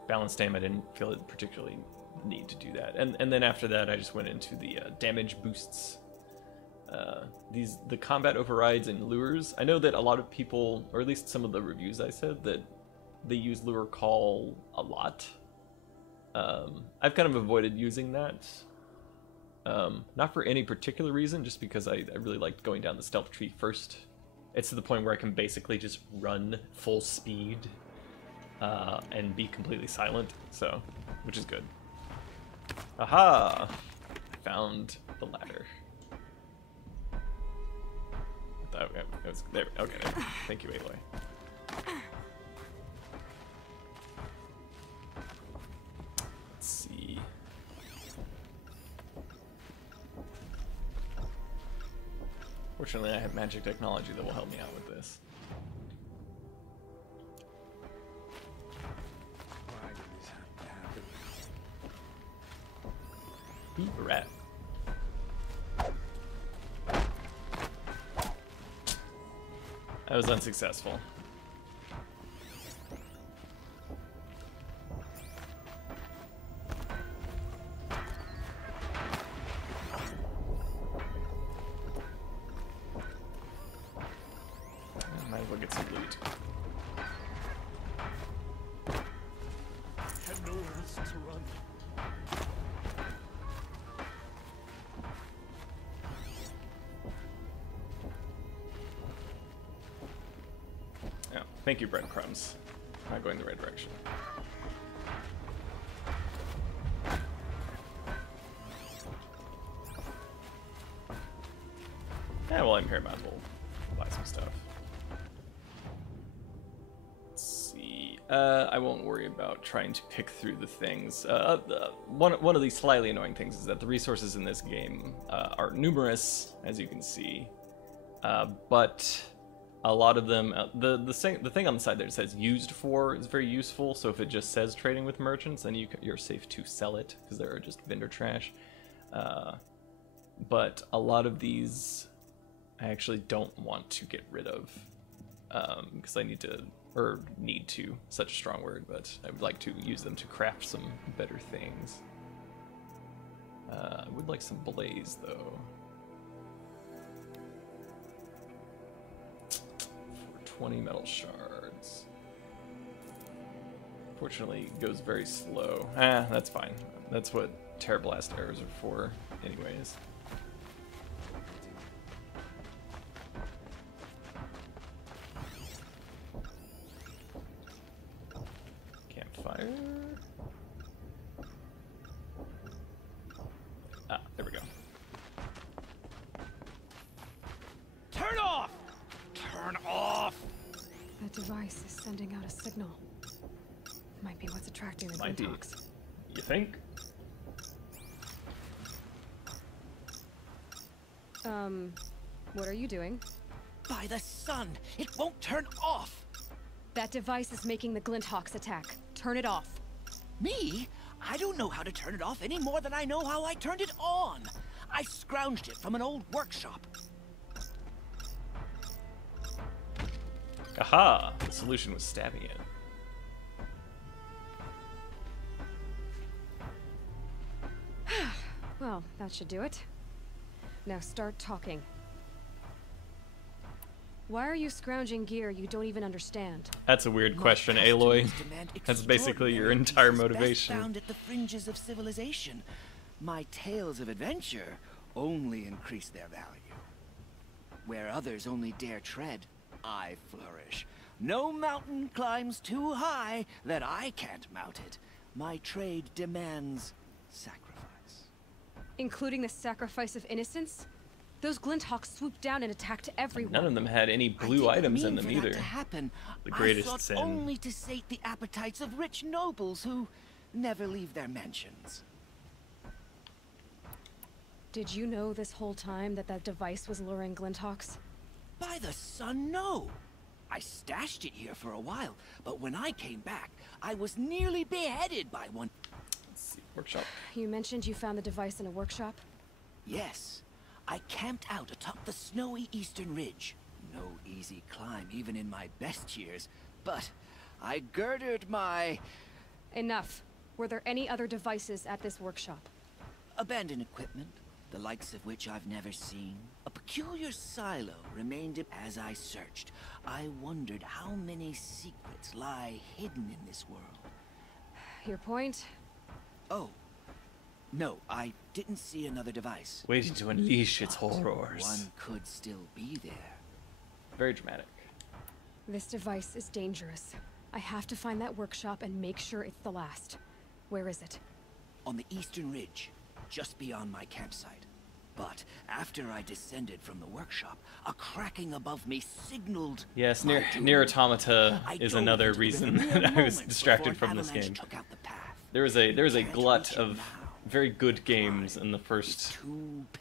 Balanced aim, I didn't feel it particularly need to do that. And then after that, I just went into the damage boosts. The combat overrides and lures. I know that a lot of people, or at least some of the reviews I said, that they use lure call a lot. I've kind of avoided using that. Not for any particular reason, just because I really liked going down the stealth tree first. It's to the point where I can basically just run full speed and be completely silent, so, which is good. Aha! I found the ladder. Okay, it was there. Okay, there. Thank you, Aloy. Let's see. Fortunately, I have magic technology that will help me out with this. Ooh, a rat. I was unsuccessful. Might as well get some loot. Had nowhere else to run. Yeah, thank you, breadcrumbs. Not going the right direction. Yeah, well, I'm here, might as well buy some stuff. Let's see. I won't worry about trying to pick through the things. One of the slightly annoying things is that the resources in this game are numerous, as you can see, but a lot of them, the thing on the side there that says used for is very useful. So if it just says trading with merchants, then you're safe to sell it because there are just vendor trash. But a lot of these I actually don't want to get rid of, because I need to, such a strong word, but I would like to use them to craft some better things. I would like some blaze, though. For 20 metal shards. Fortunately, it goes very slow. That's fine. That's what Terrablast arrows are for, anyways. Campfire. Ah, there we go. Turn off! Turn off! That device is sending out a signal. Might be what's attracting the Glinthawks. You think? What are you doing? By the sun! It won't turn off! That device is making the Glinthawks attack. Turn it off. Me? I don't know how to turn it off any more than I know how I turned it on. I scrounged it from an old workshop. Aha! The solution was stabbing it. Well, that should do it. Now start talking. Why are you scrounging gear you don't even understand? That's a weird question, Aloy. That's basically your entire motivation. Found at the fringes of civilization. My tales of adventure only increase their value. Where others only dare tread, I flourish. No mountain climbs too high that I can't mount it. My trade demands sacrifice. Including the sacrifice of innocence? Those Glinthawks swooped down and attacked everyone. None of them had any blue items in them either. To happen. The greatest I thought sin. Only to sate the appetites of rich nobles who never leave their mansions. Did you know this whole time that that device was luring Glinthawks? By the sun, no. I stashed it here for a while, but when I came back, I was nearly beheaded by one. Let's see, workshop. You mentioned you found the device in a workshop? Yes. I camped out atop the snowy eastern ridge. No easy climb, even in my best years. But I girded my... Enough. Were there any other devices at this workshop? Abandoned equipment, the likes of which I've never seen. A peculiar silo remained as I searched. I wondered how many secrets lie hidden in this world. Your point? Oh. No, I didn't see another device. Waiting to unleash its horrors. One could still be there. Very dramatic. This device is dangerous. I have to find that workshop and make sure it's the last. Where is it? On the eastern ridge, just beyond my campsite. But after I descended from the workshop, a cracking above me signaled... Yes, Nier Automata is another reason that I was distracted from this game. There is a glut of very good games in the first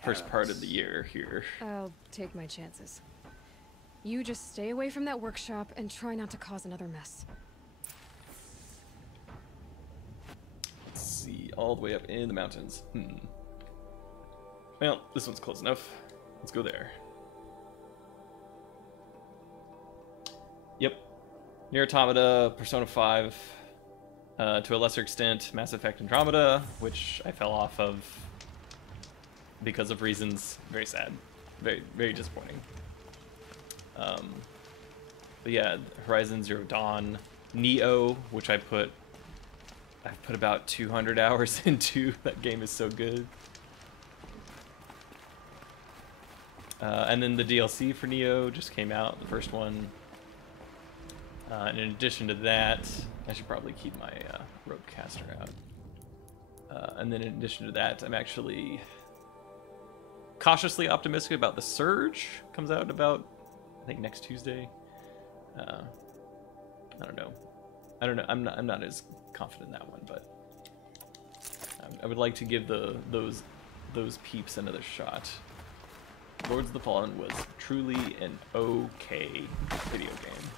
part of the year here. I'll take my chances. You just stay away from that workshop and try not to cause another mess. Let's see, all the way up in the mountains. Well, this one's close enough. Let's go there. Yep. Nier Automata, Persona 5, to a lesser extent, Mass Effect Andromeda, which I fell off of because of reasons. Very sad. Very, very disappointing. But yeah, Horizon Zero Dawn, Neo, which I've put about 200 hours into. That game is so good. And then the DLC for Neo just came out, the first one. And in addition to that, I should probably keep my Roadcaster out. And then in addition to that, I'm actually cautiously optimistic about The Surge. Comes out about, I think, next Tuesday. I don't know. I'm not as confident in that one, but I would like to give those peeps another shot. Lords of the Fallen was truly an okay video game.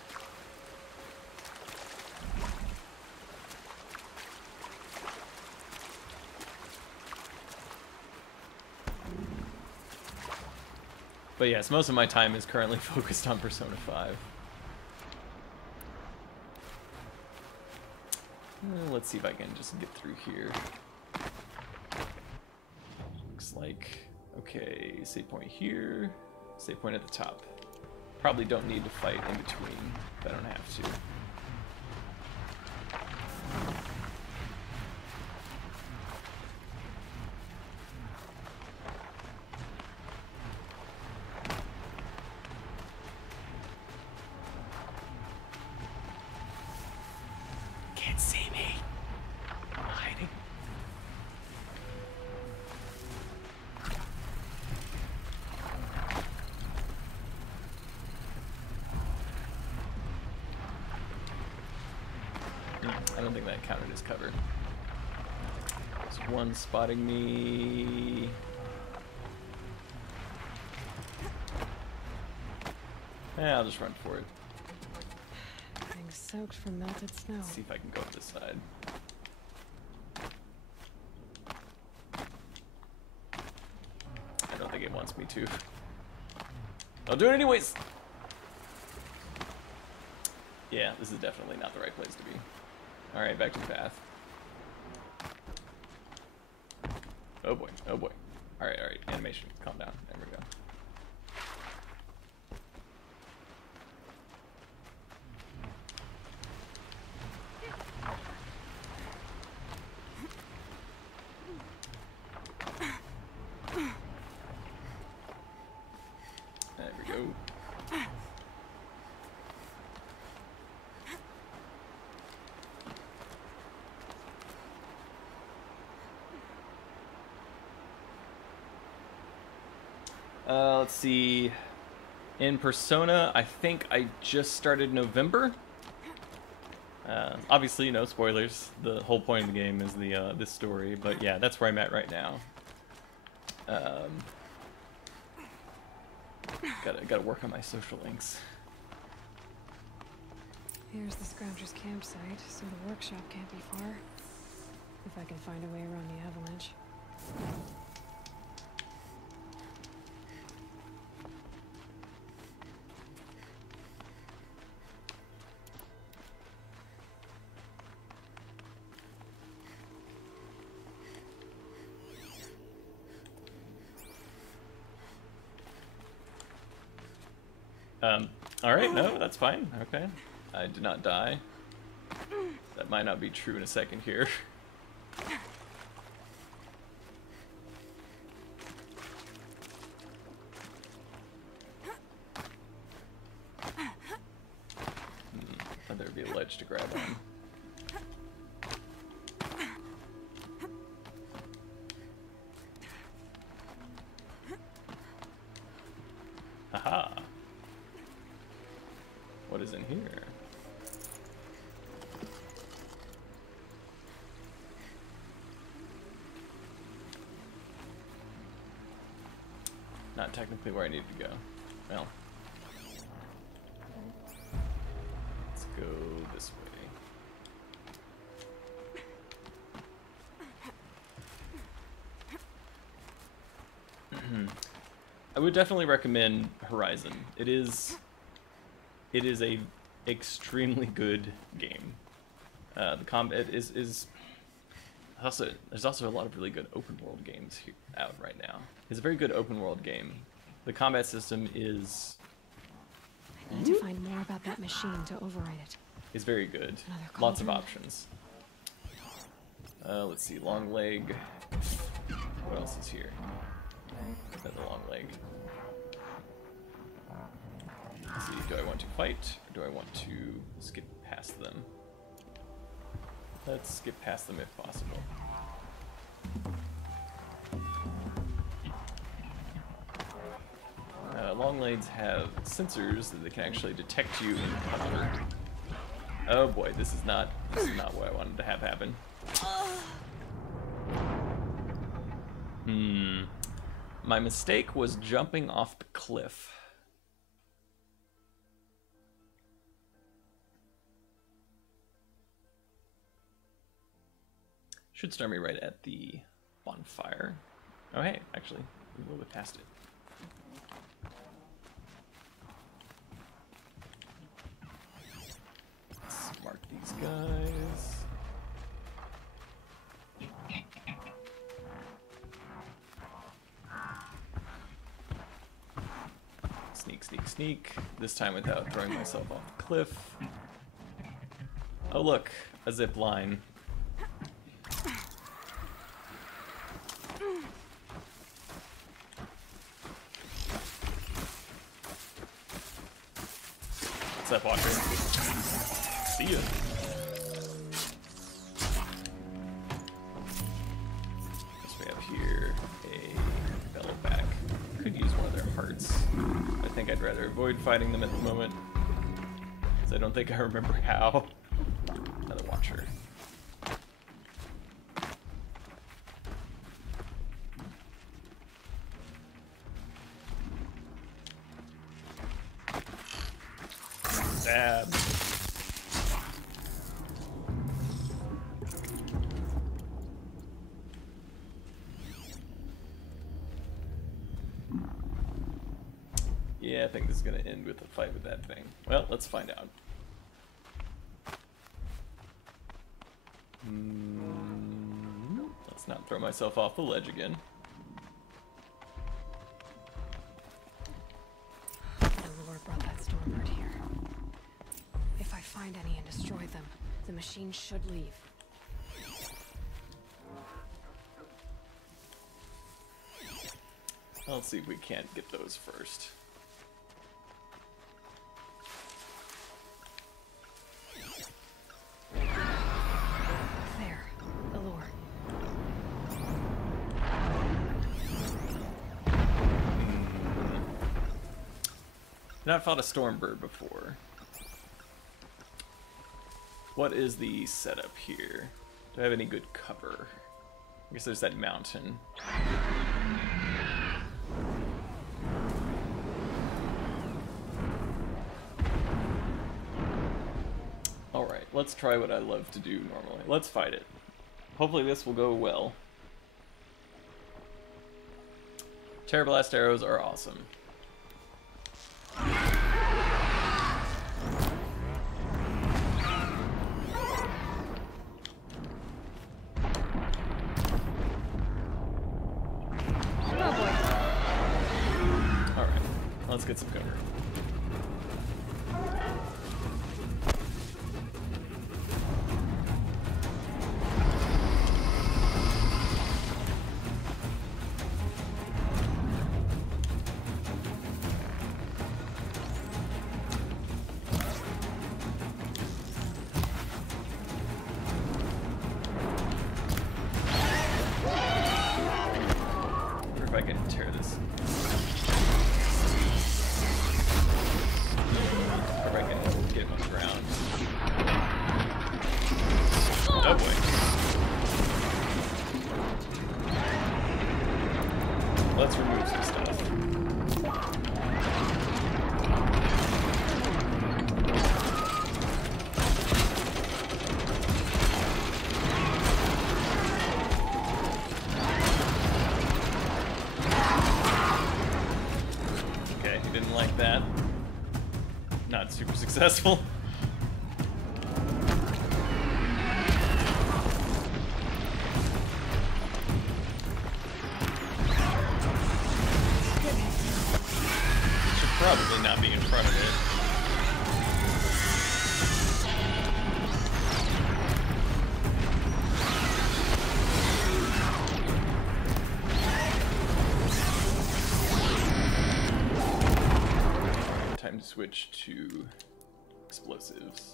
But yes, most of my time is currently focused on Persona 5. Let's see if I can just get through here. Looks like, okay, save point here, save point at the top. Probably don't need to fight in between, but I don't have to. Can't see me. I'm hiding. I don't think that counted as cover. There's one spotting me. Yeah, I'll just run for it. Being soaked from melted snow. Let's see if I can go up this side. I don't think it wants me to. I'll do it anyways! Yeah, this is definitely not the right place to be. Alright, back to the path. Oh boy, oh boy. Alright, alright, animation, calm down. There we go. There we go. Let's see. In Persona, I think I just started November. Obviously, no spoilers. The whole point of the game is the this story, but yeah, that's where I'm at right now. Gotta work on my social links. Here's the Scrounger's campsite, so the workshop can't be far. If I can find a way around the avalanche. Alright, no, that's fine. Okay. I did not die. That might not be true in a second here. Thought there'd be a ledge to grab on. Aha. What is in here? Not technically where I need to go. Well. Let's go this way. I would definitely recommend Horizon. It is a extremely good game. The combat is also, there's also a lot of really good open world games here, out right now. It's a very good open world game. The combat system is I need to find more about that machine to override it. Is very good. Lots of options. Let's see, long leg. What else is here? Another long leg. Let's see, do I want to fight, or do I want to skip past them? Let's skip past them if possible. Long legs have sensors that they can actually detect you in cover. Oh boy, this is not what I wanted to have happen. My mistake was jumping off the cliff. Should start me right at the bonfire. Oh hey, actually, we will get past it. sneak, sneak. This time without throwing myself off the cliff. Oh look, a zip line. What's up, Walker? See ya. Guess we have here a bellowback. Could use one of their hearts. I think I'd rather avoid fighting them at the moment, because I don't think I remember how. Another Watcher. Stab. Yeah, I think this is going to end with a fight with that thing. Well, let's find out. Let's not throw myself off the ledge again. The Lord brought that Stormbird here. If I find any and destroy them, the machine should leave. Let's see if we can't get those first. There, Allure. Not fought a Stormbird before. What is the setup here? Do I have any good cover? I guess there's that mountain. Alright, let's try what I love to do normally. Let's fight it. Hopefully this will go well. Terror Blast arrows are awesome. Alright, let's get some cover. If I can tear this. Or if I can get him on the ground. Oh boy. Let's remove some stuff. Okay, he didn't like that. Not super successful. Should probably not be in front of it. Time to switch to explosives.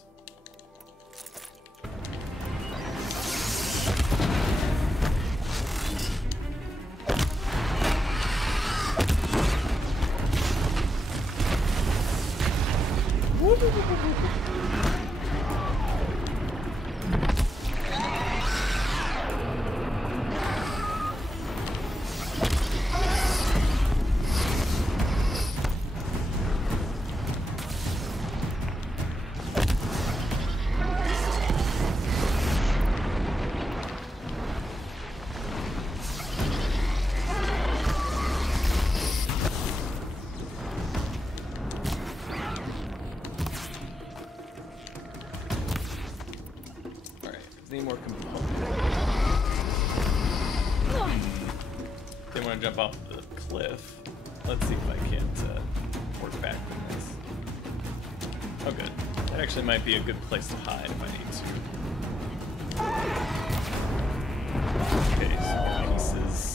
Need more components. They want to jump off the cliff. Let's see if I can't teleport back from this. Oh good. That actually might be a good place to hide if I need to. Okay, so pieces.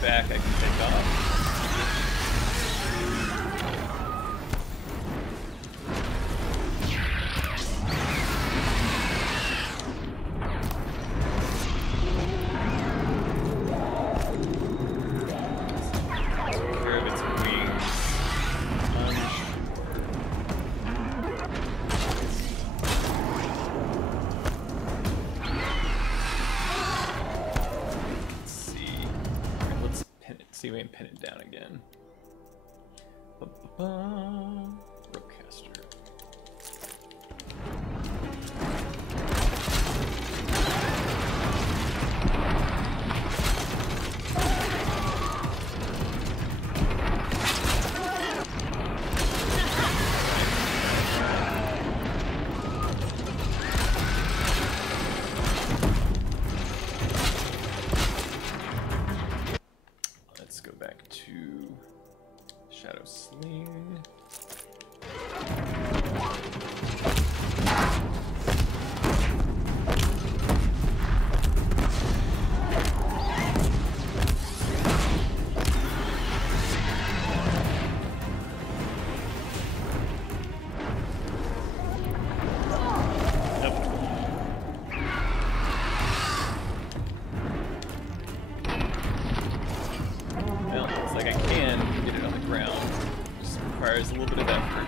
Back, I can take off. See if we can pin it down again. Ropecaster. Requires a little bit of effort.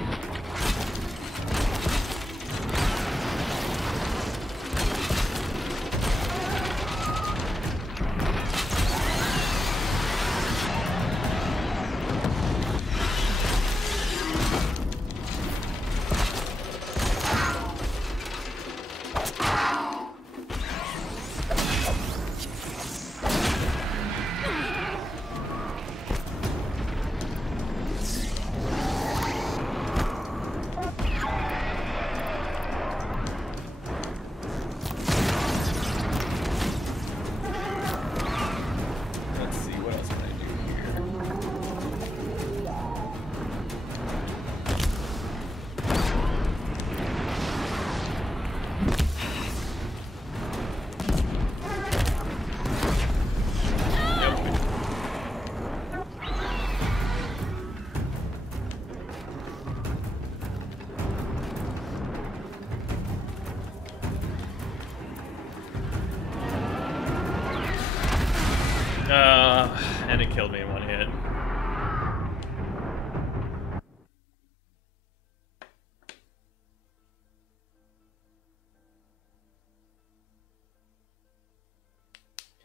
And it killed me in one hit.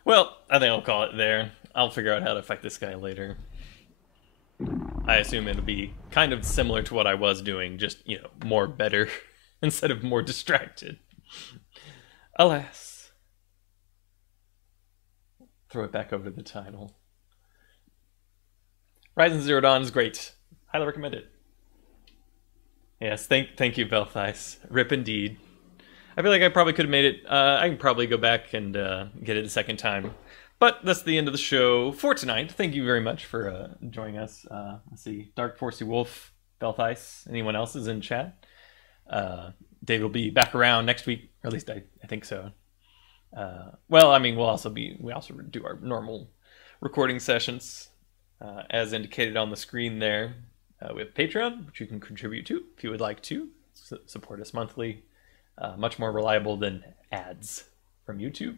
Well, I think I'll call it there. I'll figure out how to fight this guy later. I assume it'll be kind of similar to what I was doing, just, you know, more better instead of more distracted. Alas. Throw it back over to the title. Horizon Zero Dawn is great. Highly recommend it. Yes, thank you, Belthice. Rip indeed. I feel like I probably could have made it. I can probably go back and get it a second time. But that's the end of the show for tonight. Thank you very much for joining us. Let's see. Dark Forcey Wolf, Belthice, anyone else is in chat. Dave will be back around next week, or at least I think so. Well, I mean, we also do our normal recording sessions, as indicated on the screen there. We have Patreon, which you can contribute to if you would like to support us monthly. Much more reliable than ads from YouTube.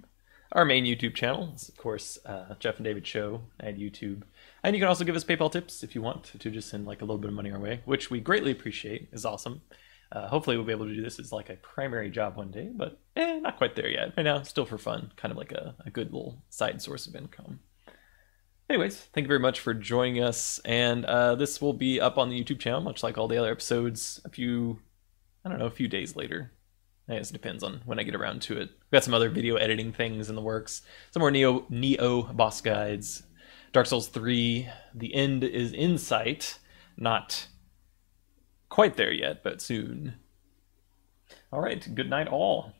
Our main YouTube channel is, of course, Jeff and David Show at YouTube. And you can also give us PayPal tips if you want to just send like a little bit of money our way, which we greatly appreciate. Is awesome. Hopefully we'll be able to do this as like a primary job one day, but not quite there yet. Right now, still for fun, kind of like a good little side source of income. Anyways, thank you very much for joining us, and this will be up on the YouTube channel, much like all the other episodes, a few days later. I guess it depends on when I get around to it. We've got some other video editing things in the works, some more Neo boss guides, Dark Souls 3, the end is in sight, not quite there yet, but soon. All right, good night all.